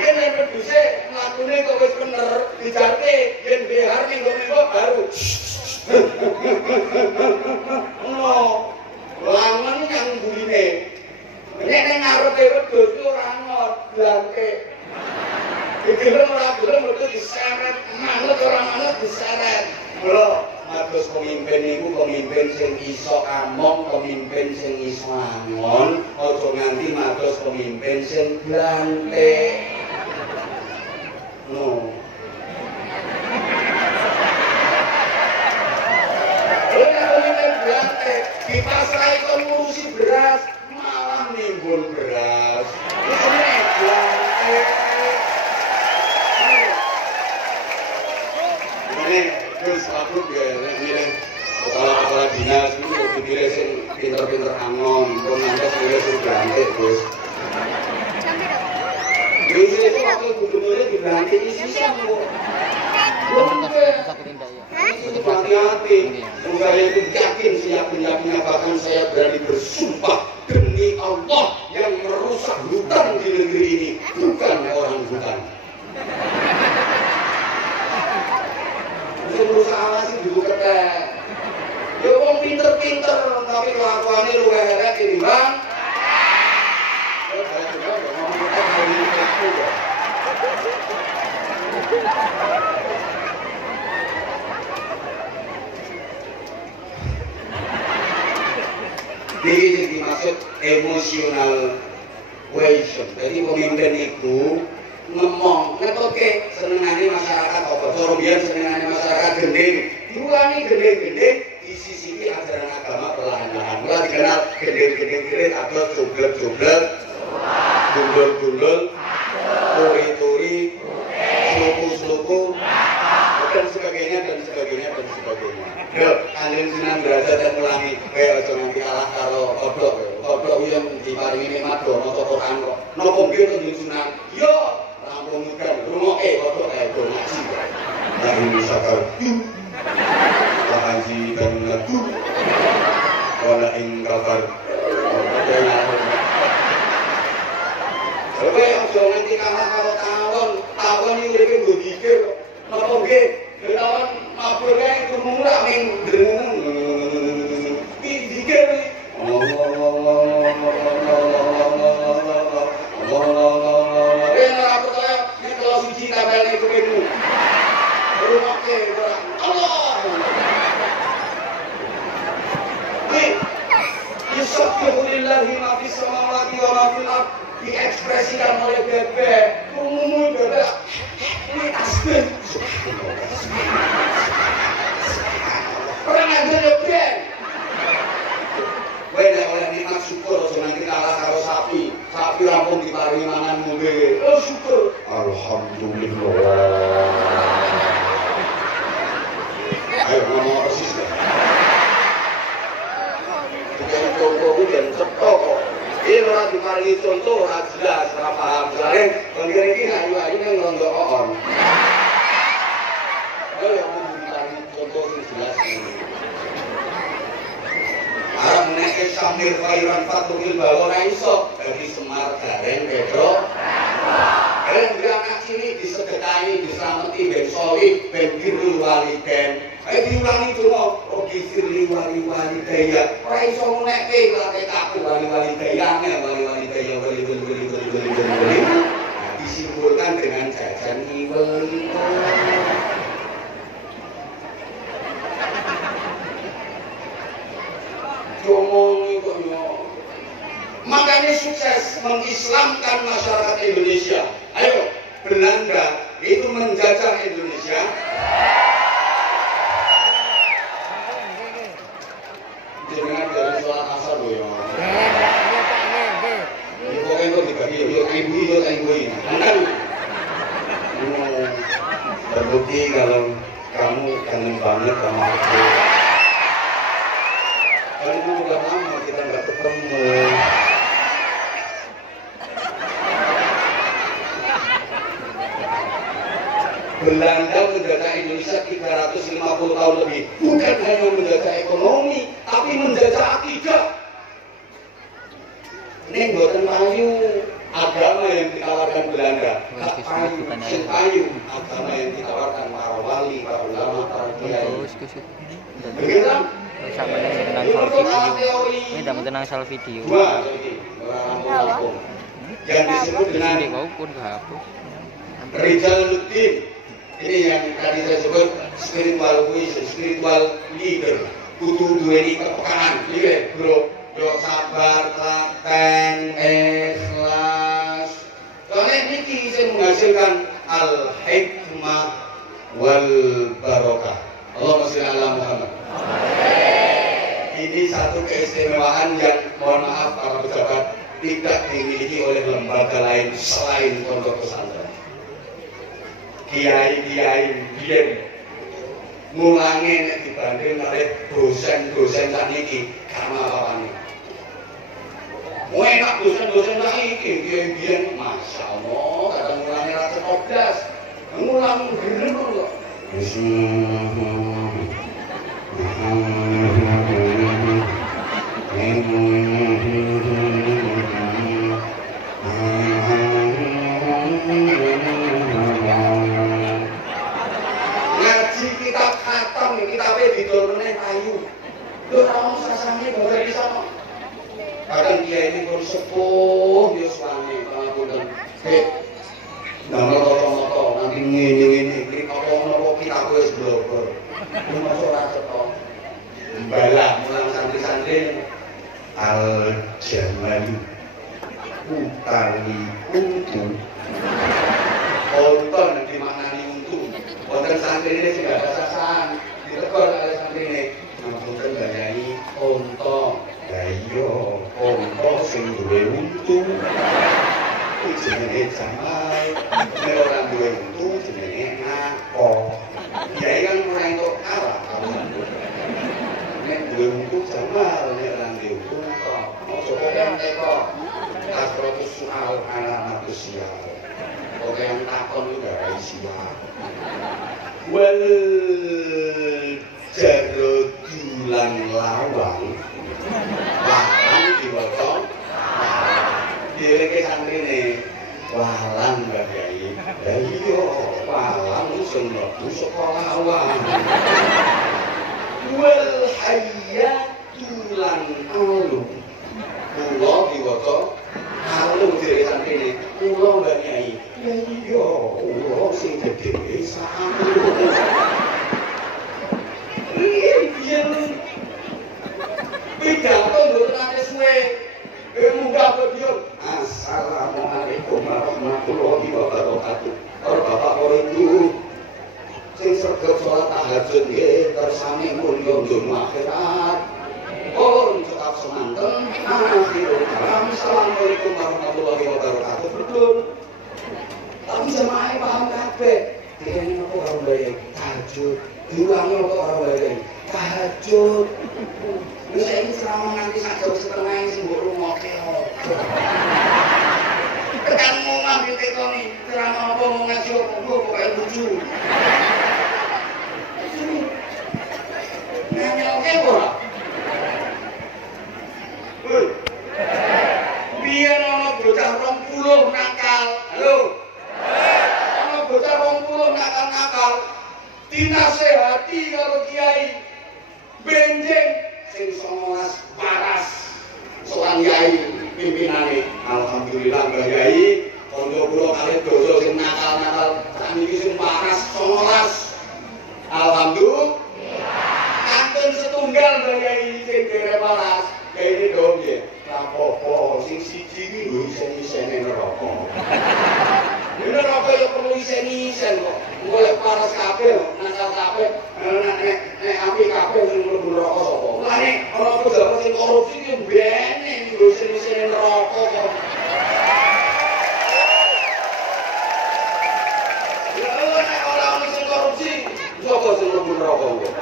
Yen wedhuse mlakune kok wis bener, dijarke yen behar ning nggo baru. Ono langen yang gurine. Nek ning ngarepe wedhus ku ora ngot, blangke. Gelem ora gelem itu diseret, manut ora manut diseret. Lho, mados pemimpin niku pemimpin sing iso among, pemimpin sing iso angon, aja nganti mados pemimpin sing blantek. No. Ora pemimpin blantek, dipasrahi kon ngurusi beras, malah nimbul beras. Wis nek blantek. Terus aku ya milih kepala dinas itu dipilih sing pinter-pinter angon, pun nanti milih sing blantik, Gus. Itu wakil gubernurnya diganti isisan kok. Itu hati-hati. Saya itu yakin siap-siapnya, bahkan saya berani bersumpah demi Allah yang merusak hutan di negeri ini bukan orang hutan. Itu merusak alas sih dulu ketek. Ya orang pinter-pinter tapi kelakuannya lu heret ini bang. Ini dimaksud emotional cohesion. Jadi pemimpin itu ngomong, oke, senengannya masyarakat apa? Sorobian senengannya masyarakat gending. Diulangi gending-gending, disisipi ajaran agama perlahan-lahan. Mulai dikenal gending-gending kirit atau joblek-joblek, gundul-gundul, turi-turi, seluku-seluku, dan sebagainya, dan sebagainya, dan sebagainya. Yo, Kanjeng Sunan berada dan ulangi, ayo jangan kalah karo kodok yang diparingi nikmat do maca Quran kok. Napa nggih Kanjeng Sunan? Yo, rampung kan rungokke kodok do ngaji. Lah ini sakar. Haji dan lagu. Wala ing kafar. Kowe aja nganti kalah karo tawon iki urip nggo gigir. Napa nggih? Tawon mabure iku murah ning gigir. Yusabbihulillahi ma fis samawati wa ma fil ardh, diekspresikan oleh bebek, umum bebek ini tasbih. Orang aja bebek. Beda oleh nikmat syukur, jangan kita kalah karo sapi. Sapi rampung diparingi mangan mungkin. Oh syukur. Alhamdulillah. Ayo ngomong persis deh. Contoh dan cetok kok. Ini orang diparingi contoh, orang jelas, orang paham. Misalnya, bangkir ini ayu-ayu yang ngelonggok on. Ayo yang mau diparingi contoh yang jelas ini. Arab menaiki sambil khairan fatukil bawa iso bagi Semar Gareng Pedro. Kalian beranak sini disedekahi, diselamati, ben solid, ben birrul waliden. Diulangi dulu, oke firli wali daya. Ora iso menaiki late kaku wali dayane, wali daya wali. Disimpulkan dengan jajan iwel. Ngomong itu yo. Makanya sukses mengislamkan masyarakat Indonesia. Ayo, Belanda itu menjajah Indonesia. Jangan dari sholat asar loh ya. Pokoknya itu dibagi ya ibu ini. Terbukti kalau kamu kangen banget sama aku. Karena udah lama kita nggak ketemu. Belanda menjajah Indonesia 350 tahun lebih. Bukan hanya menjajah ekonomi, tapi menjajah akidah. Ini buatan payu agama yang ditawarkan Belanda. Payu agama yang ditawarkan para wali, para ulama, para kiai. Begitu kan? Sama dengan video. Ini dapat tenang soal video. Yang disebut dengan maupun kehapus. Rijaluddin. Ini yang tadi saya sebut spiritual leader. Kudu duweni kepekaan, iya bro. Yo sabar, telaten, ikhlas. Soalnya ini saya menghasilkan al-hikmah wal barokah. Allahumma sholli ala Muhammad. Ini satu keistimewaan yang mohon maaf para pejabat tidak dimiliki oleh lembaga lain selain pondok pesantren. Kiai-kiai biyen mulange nek dibanding oleh dosen-dosen sakniki karena apa-apane. Enak dosen-dosen saiki kiai biyen masyaallah oblas. Ngulang gelem kok. Ngaji kitab khatam, kitabnya didol meneh ayu. Lho ora ono sasane boten bisa kok. Kadang kiai ini pun sepuh yuswane pangapunten. Damel kacamata nanti ngene-ngene iki apa ono kitab wis blobor. Lu masuk ora cetha. Mbalah mulang santri-santri al jamali utawi untu. Wonten dimaknani untu. Wonten santri ini sing gak ada sasan. Ditegur oleh santri ini. Ngapunten Mbak Yai unta. Ya iya, unta sing duwe untu. Jenenge Jamal. Nek ora duwe untu jenenge apa? Yai kan ora entuk kalah kawan. Nek duwe untu Jamal, nek ora duwe untu kok. Ojo kok teko. Asrotus soal alamat usia. Oke yang takon itu gak isia. Wel jarodulan lawang walang diwaca dileke santrine walang Mbak Yai. Ya iya walang sing mlebu saka lawang. Wel hayatulan alum kula diwaca alum dileke santrine kula Mbak Yai. Ya iya kula sing gedhe sampun. Pidato lho nate suwe. Munggah podium. Assalamualaikum warahmatullahi wabarakatuh. Para bapak para ibu sing sregep salat tahajud nggih kersane mulya donya akhirat. Pun tetap semanten. Akhirul kalam. Assalamualaikum warahmatullahi wabarakatuh. Betul. Tapi jamaah paham kabeh. Dene apa ora bayar tahajud. Diulangi apa ora bayar tahajud. Wis iki ceramah nganti sak jam setengah sing mbok rungokke. Tekan mau ngambil tekoni, ceramah apa mau ngaji apa pokoke lucu. Nyanyoke ora? Woi. Biyen ana bocah 20 nakal. Halo. Ana bocah 20 nakal-nakal. Dinasehati karo kiai. Benjing sing 19 waras soal yai pimpinane. Alhamdulillah Mbah Yai kanca kula kalih dosa sing nakal-nakal sakniki sing waras 19. Alhamdulillah kantun setunggal Mbah Yai sing dhewe waras. Kayak dong nggih. Apa-apa sing siji iki lho isen-isene neraka. Neraka ya perlu isen-isen kok. Golek paras kabeh, nakal kabeh, nek api kabeh sing mlebu neraka sapa? Mulane ana pejabat sing korupsi ki mbene nggo isen-isene neraka kok. Ya nek ora ana sing korupsi, sapa sing mlebu neraka kok?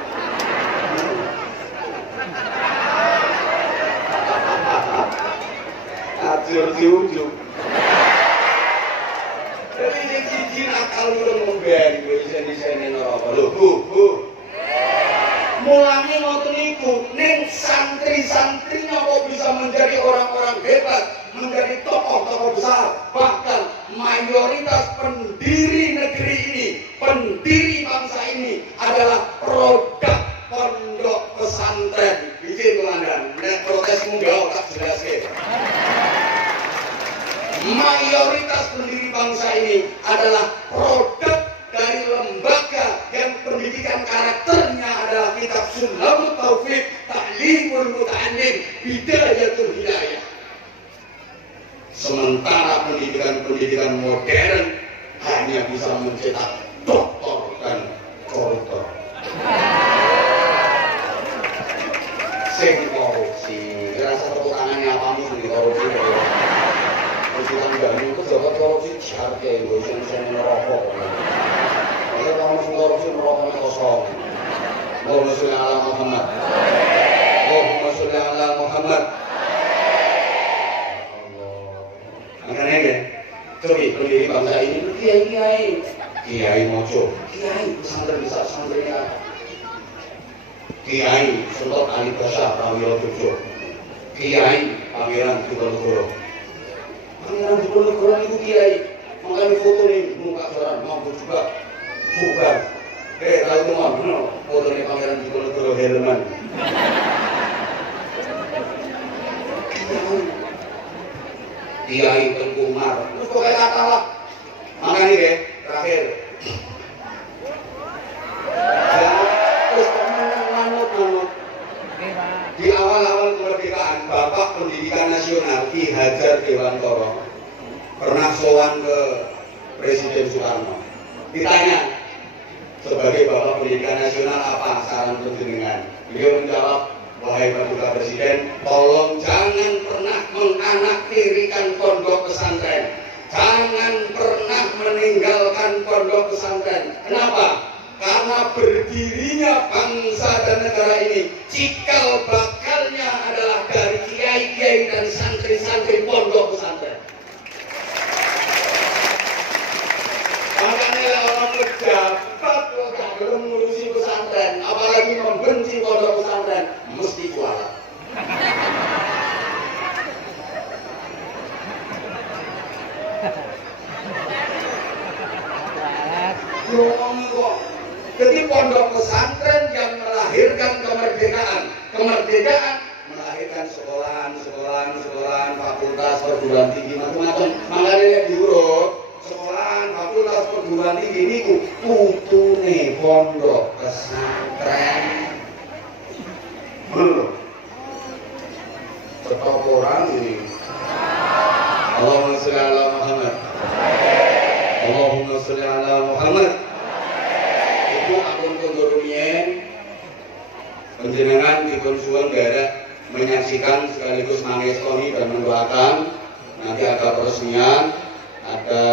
Ajur diunjuk. Jadi yang siji nakal itu ngomben, isen-isene neraka. Lho, Bu. Mulane ngoten niku, ning santri-santrinya kok bisa menjadi orang-orang hebat, menjadi tokoh-tokoh besar, bahkan mayoritas pendiri negeri ini, pendiri bangsa ini adalah produk pondok pesantren. Bikin komandan, nek protes munggah tak jelaske. Mayoritas pendiri bangsa ini adalah produk dari lembaga yang pendidikan karakternya adalah kitab Sulamut Taufik, Ta'limul Muta'allim, Bidayatul Hidayah. Sementara pendidikan modern hanya bisa mencetak doktor dan koruptor. Sing korupsi, rasa tepuk tangannya apamu sing korupsi. Bilang gani pejabat korupsi jarke gue sen neraka. Kalau kamu korupsi neraka kosong. Allahumma sholli ala Muhammad. Allahumma sholli ala Muhammad. Allah. Makanya ya, coba pendiri bangsa ini Kiai mojo, Kiai pesantren bisa pesantrennya. Kiai Sultan Ali Pasha Prawiro Jojo, Kiai Pangeran Diponegoro. Pangeran Diponegoro itu Kiai, makanya foto nih muka seorang mampu juga bukan. Tahu semua, foto nih Pangeran Diponegoro Herman. Kiai Tengku Umar, terus pokoknya kata lah. Makanya deh, terakhir. Terus manut. Di awal-awal kemerdekaan, Bapak Pendidikan Nasional Ki Hajar Dewantoro pernah sowan ke Presiden Soekarno. Ditanya, sebagai Bapak Pendidikan Nasional apa saran penjenengan? Beliau menjawab, wahai Pak Duta Presiden, tolong jangan pernah menganaktirikan pondok pesantren. Jangan pernah meninggalkan pondok pesantren. Kenapa? Karena berdirinya bangsa dan negara ini cikal bakalnya adalah dari kiai-kiai dan santri-santri pondok pesantren. Makanya orang pejabat tidak belum mengurusi pesantren, apalagi membenci pondok pesantren, mesti jualan. Jadi pondok pesantren yang melahirkan kemerdekaan, kemerdekaan melahirkan sekolahan, fakultas, perguruan tinggi macam-macam. Makanya diurut sekolahan, fakultas, perguruan tinggi ini putune pondok pesantren. Stok orang ini. Allahumma sholli ala Muhammad. Allahumma sholli ala Muhammad. Itu akun kondur rumien penjenengan dipun suwun garek menyaksikan sekaligus mangestoni dan mendoakan. Nanti ada peresmian, ada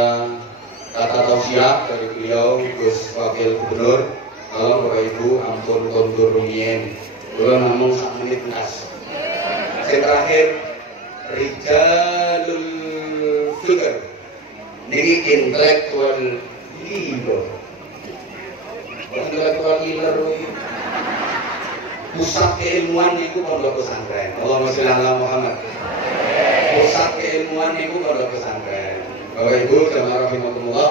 kata tausiah dari beliau Gus Wakil Gubernur. Tolong Bapak Ibu ampun kondur rumien. Kula namung sak menit entas. Yang terakhir, Rijalul Fikr niki intelektual leader. Intelektual leader pusat keilmuan niku pondok pesantren. Allahumma sholli ala Muhammad. Pusat keilmuan niku pondok pesantren. Bapak Ibu jamaah rahimakumullah.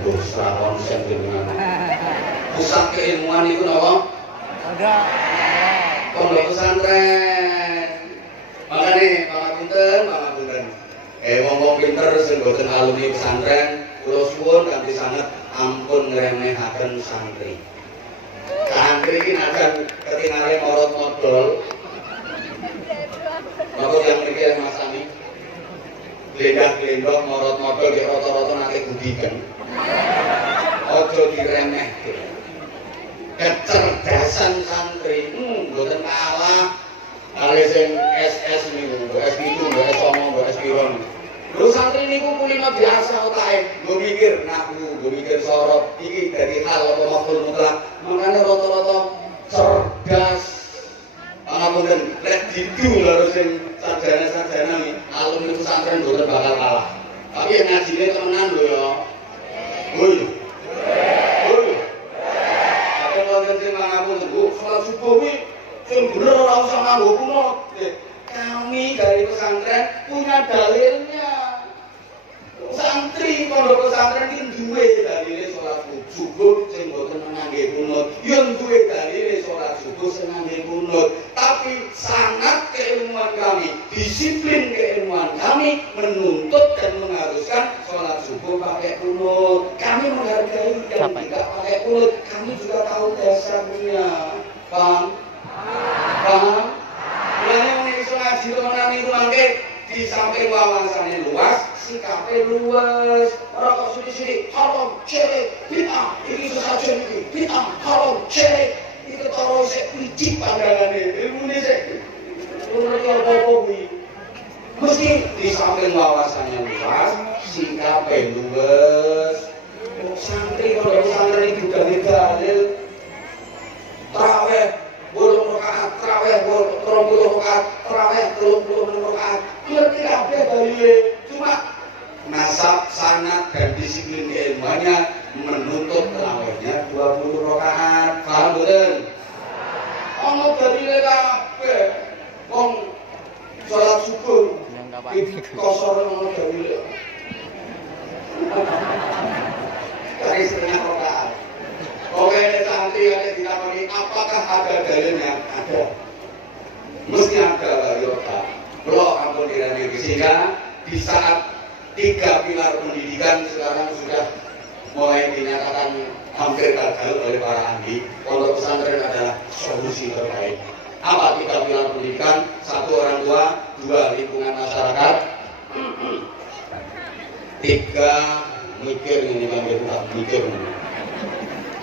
Dosa konsen dengan pusat keilmuan niku napa? Pondok pesantren. Makanya pangapunten. Wong-wong pinter sing boten alumni pesantren, kula suwun kanthi sanget ampun ngremehaken santri. Santri iki najan ketingale morot modal. Napa yang mriki Mas Sami? Glendah-glendong morot modal di rata-rata nate budikan. Aja diremehke. Kecerdasan santri mboten kalah kali sing SS niku, S7, S9, S9. Lho santri niku kulino biasa otake, nggo mikir nahwu, nggo mikir sorot, iki dadi hal apa mafhum mutlak. Makane rata-rata cerdas. Pangapunten, lek didu lho sing sarjana-sarjana iki, alumni pesantren mboten bakal kalah. Tapi yang ngajine temenan lho ya. Woi. Sholat subuh ini yang bener orang usah nganggo kunut. Kami dari pesantren punya dalilnya. Santri pondok pesantren ini duwe dalile sholat subuh sing mboten ngangge kunut. Yang duwe dalile sholat subuh sing ngangge kunut. Tapi sangat keilmuan kami, disiplin keilmuan kami menuntut dan mengharuskan sholat subuh pakai kunut. Kami menghargai yang tidak pakai kunut. Kami juga tahu dasarnya. Paham? Mulanya yang iso ngaji temenan itu mangke di samping wawasannya luas, sikapnya luas. Ora kok sithik-sithik haram, syirik, bid'ah, iki sesajen iki, bid'ah, haram, syirik. Iki cara sik picik pandangane. Ilmune sik ngerti apa-apa kuwi. Mesti di samping wawasannya luas, sikapnya luas. Santri kalau pesantren iki dalil tarawih 8 rakaat, tarawih 30 rakaat, tarawih 36 rakaat. Ngerti kabeh dalile. Cuma nasab, sanad, dan disiplin keilmuannya menuntut terawihnya 20 rakaat. Paham betul? Ono dalile kabeh. Wong salat subuh iki kosor ono dalile. Dari setengah rakaat. Oke, nanti ada ditakoni apakah ada dalilnya? Ada. Mesti ada lah, Yoga. Belum ampun dirani. Sehingga di saat 3 pilar pendidikan sekarang sudah mulai dinyatakan hampir gagal oleh para ahli. Pondok pesantren adalah solusi terbaik. Apa 3 pilar pendidikan? 1 orang tua, 2 lingkungan masyarakat, 3 mikir ini mikir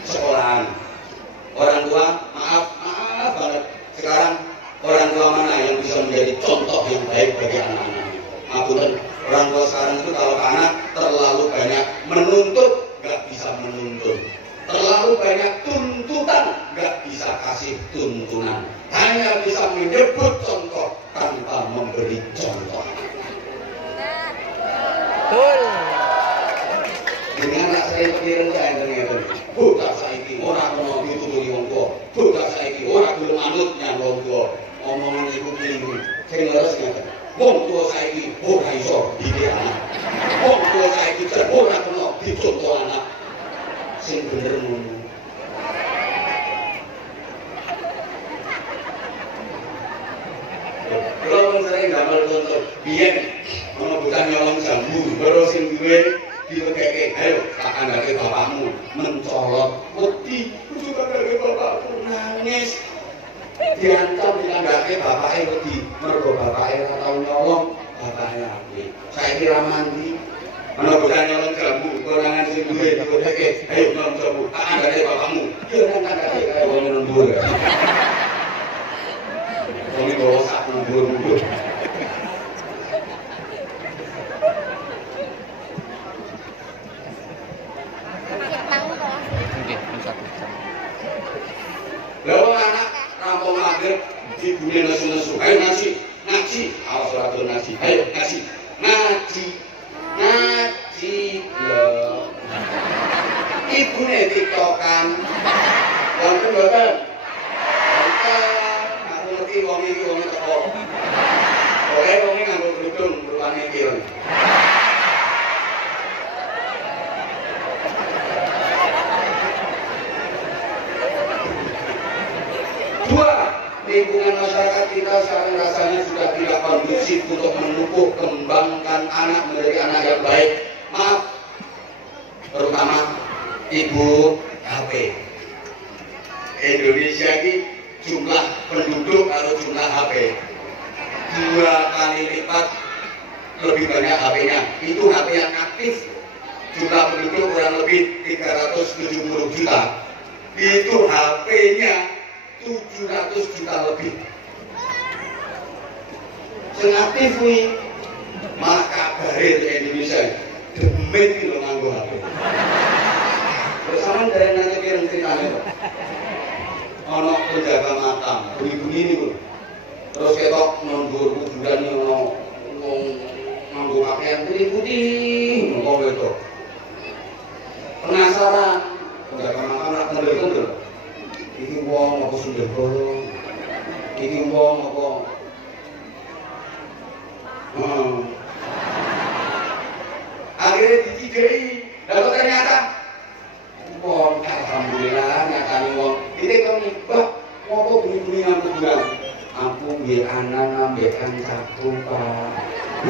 sekolahan. Orang tua, maaf banget. Sekarang orang tua mana yang bisa menjadi contoh yang baik bagi anak-anak? Maafkan, orang tua sekarang itu kalau anak terlalu banyak menuntut, nggak bisa menuntun. Terlalu banyak tuntutan, nggak bisa kasih tuntunan. Hanya bisa menyebut contoh tanpa memberi contoh. Dengan tak sering pikiran saya dengan budak saiki ora kena dituturi wong tuwa. Budak saiki ora gelem manut nyang wong tuwa. Omongan iku keliru. Sing leres ngeten. Wong tuwa saiki ora iso didik anak. Wong tuwa saiki ora kena dicontoh anak. Sing bener ngono. Kalau sering gambar contoh, biyen ono bukan nyolong jambu, baru sing duwe diwekeke, ayo tak kandhake bapakmu mencolot wedi juga dari bapakku nangis diancam dikandhake bapake wedi mergo bapake ora tau nyolong bapake apik saiki ra mandi ana bocah nyolong jambu korangan sing duwe diwekeke ayo nyolong jambu tak kandhake bapakmu yo nang kandhake kaya wong nembur wong bawa sak nembur lalu anak rampung maghrib ibunya nesu-nesu, ayo ngaji, awas ora gelem ngaji, ayo ngaji lho. Ibune tiktokan, wonten mboten? Aku ngerti wong iki wong teko. Oke, wong iki nganggo kerudung rupane ireng. Lingkungan masyarakat kita sekarang rasanya sudah tidak kondusif untuk menumbuh kembangkan anak menjadi anak yang baik. Maaf, terutama ibu HP. Indonesia ini jumlah penduduk atau jumlah HP 2 kali lipat lebih banyak HP-nya. Itu HP yang aktif. Jumlah penduduk kurang lebih 370 juta. Itu HP-nya 700 juta lebih. Sing aktif kuwi malah kabare di Indonesia. Demit iki lho nganggo HP. Bersama dari nanya pirang ceritane kok. Ana penjaga makam, bunyi-bunyi niku. Terus ketok nondur kuburan ono wong nganggo pakaian putih-putih ngono wedok. Penasaran, penjaga makam rak kendel-kendel. Iki wong apa sundel bolong, iki wong apa akhirnya dicigei, lalu ternyata wong alhamdulillah nyatane wong ini kau nibak apa bunyi-bunyi nang kuburan aku biar anak ngambil kancaku pak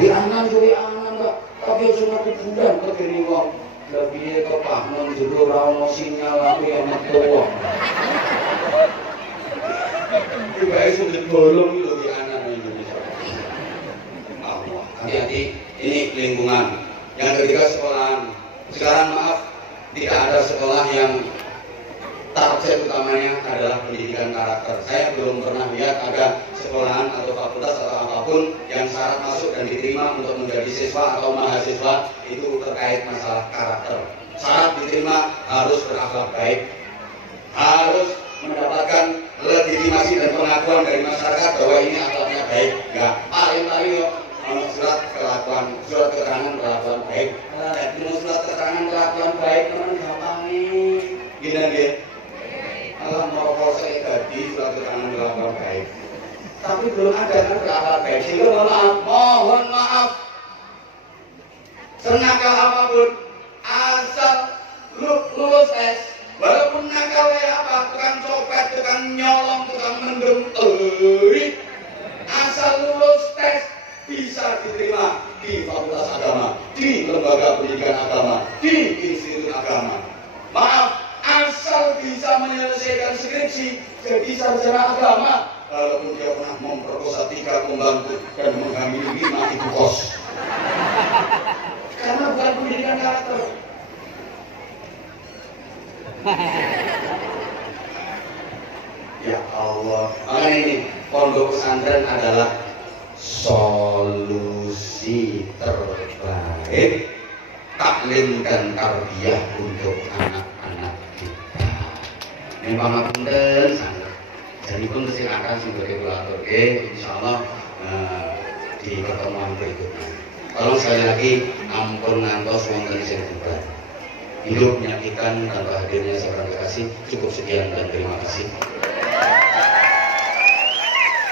biar anak pak tapi harus nang kuburan kegeni wong lebih ke pak menjuru rauno sinyal aku yang metu tiba-tiba sudah bolong itu di anak Indonesia. Allah, hati-hati, ini lingkungan. Yang ketiga sekolahan. Sekarang maaf, tidak ada sekolah yang target utamanya adalah pendidikan karakter. Saya belum pernah lihat ada sekolahan atau fakultas atau apapun yang syarat masuk dan diterima untuk menjadi siswa atau mahasiswa itu terkait masalah karakter. Syarat diterima harus berakhlak baik, harus mendapatkan legitimasi dan pengakuan dari masyarakat bahwa ini akhlaknya baik. Enggak, paling surat keterangan kelakuan baik. Nah, surat keterangan kelakuan baik teman gampang nih. Gini dia. Kalau mau proses tadi surat keterangan kelakuan baik. Tapi belum ada kan kelakuan baik. Sehingga mohon maaf. Senakal apapun, asal lulus tes. Walaupun nakal ya apa, tukang copet, tukang nyolong, tukang mendem, asal lulus tes bisa diterima di fakultas agama, di lembaga pendidikan agama, di institut agama. Maaf, asal bisa menyelesaikan skripsi jadi sarjana agama, walaupun dia pernah memperkosa 3 pembantu dan menghamili 5 ibu kos. Karena bukan pendidikan karakter. Ya Allah, makanya ini pondok pesantren adalah solusi terbaik taklim dan tarbiyah untuk anak-anak kita. Ini pangapunten sangat. Jadi pun kesilakan sumber regulator, insyaallah di pertemuan berikutnya. Tolong sekali lagi ampun ngantos wonten sing bubar. Hidup menyaksikan tanpa hadirnya seorang kekasih. Cukup sekian dan terima kasih.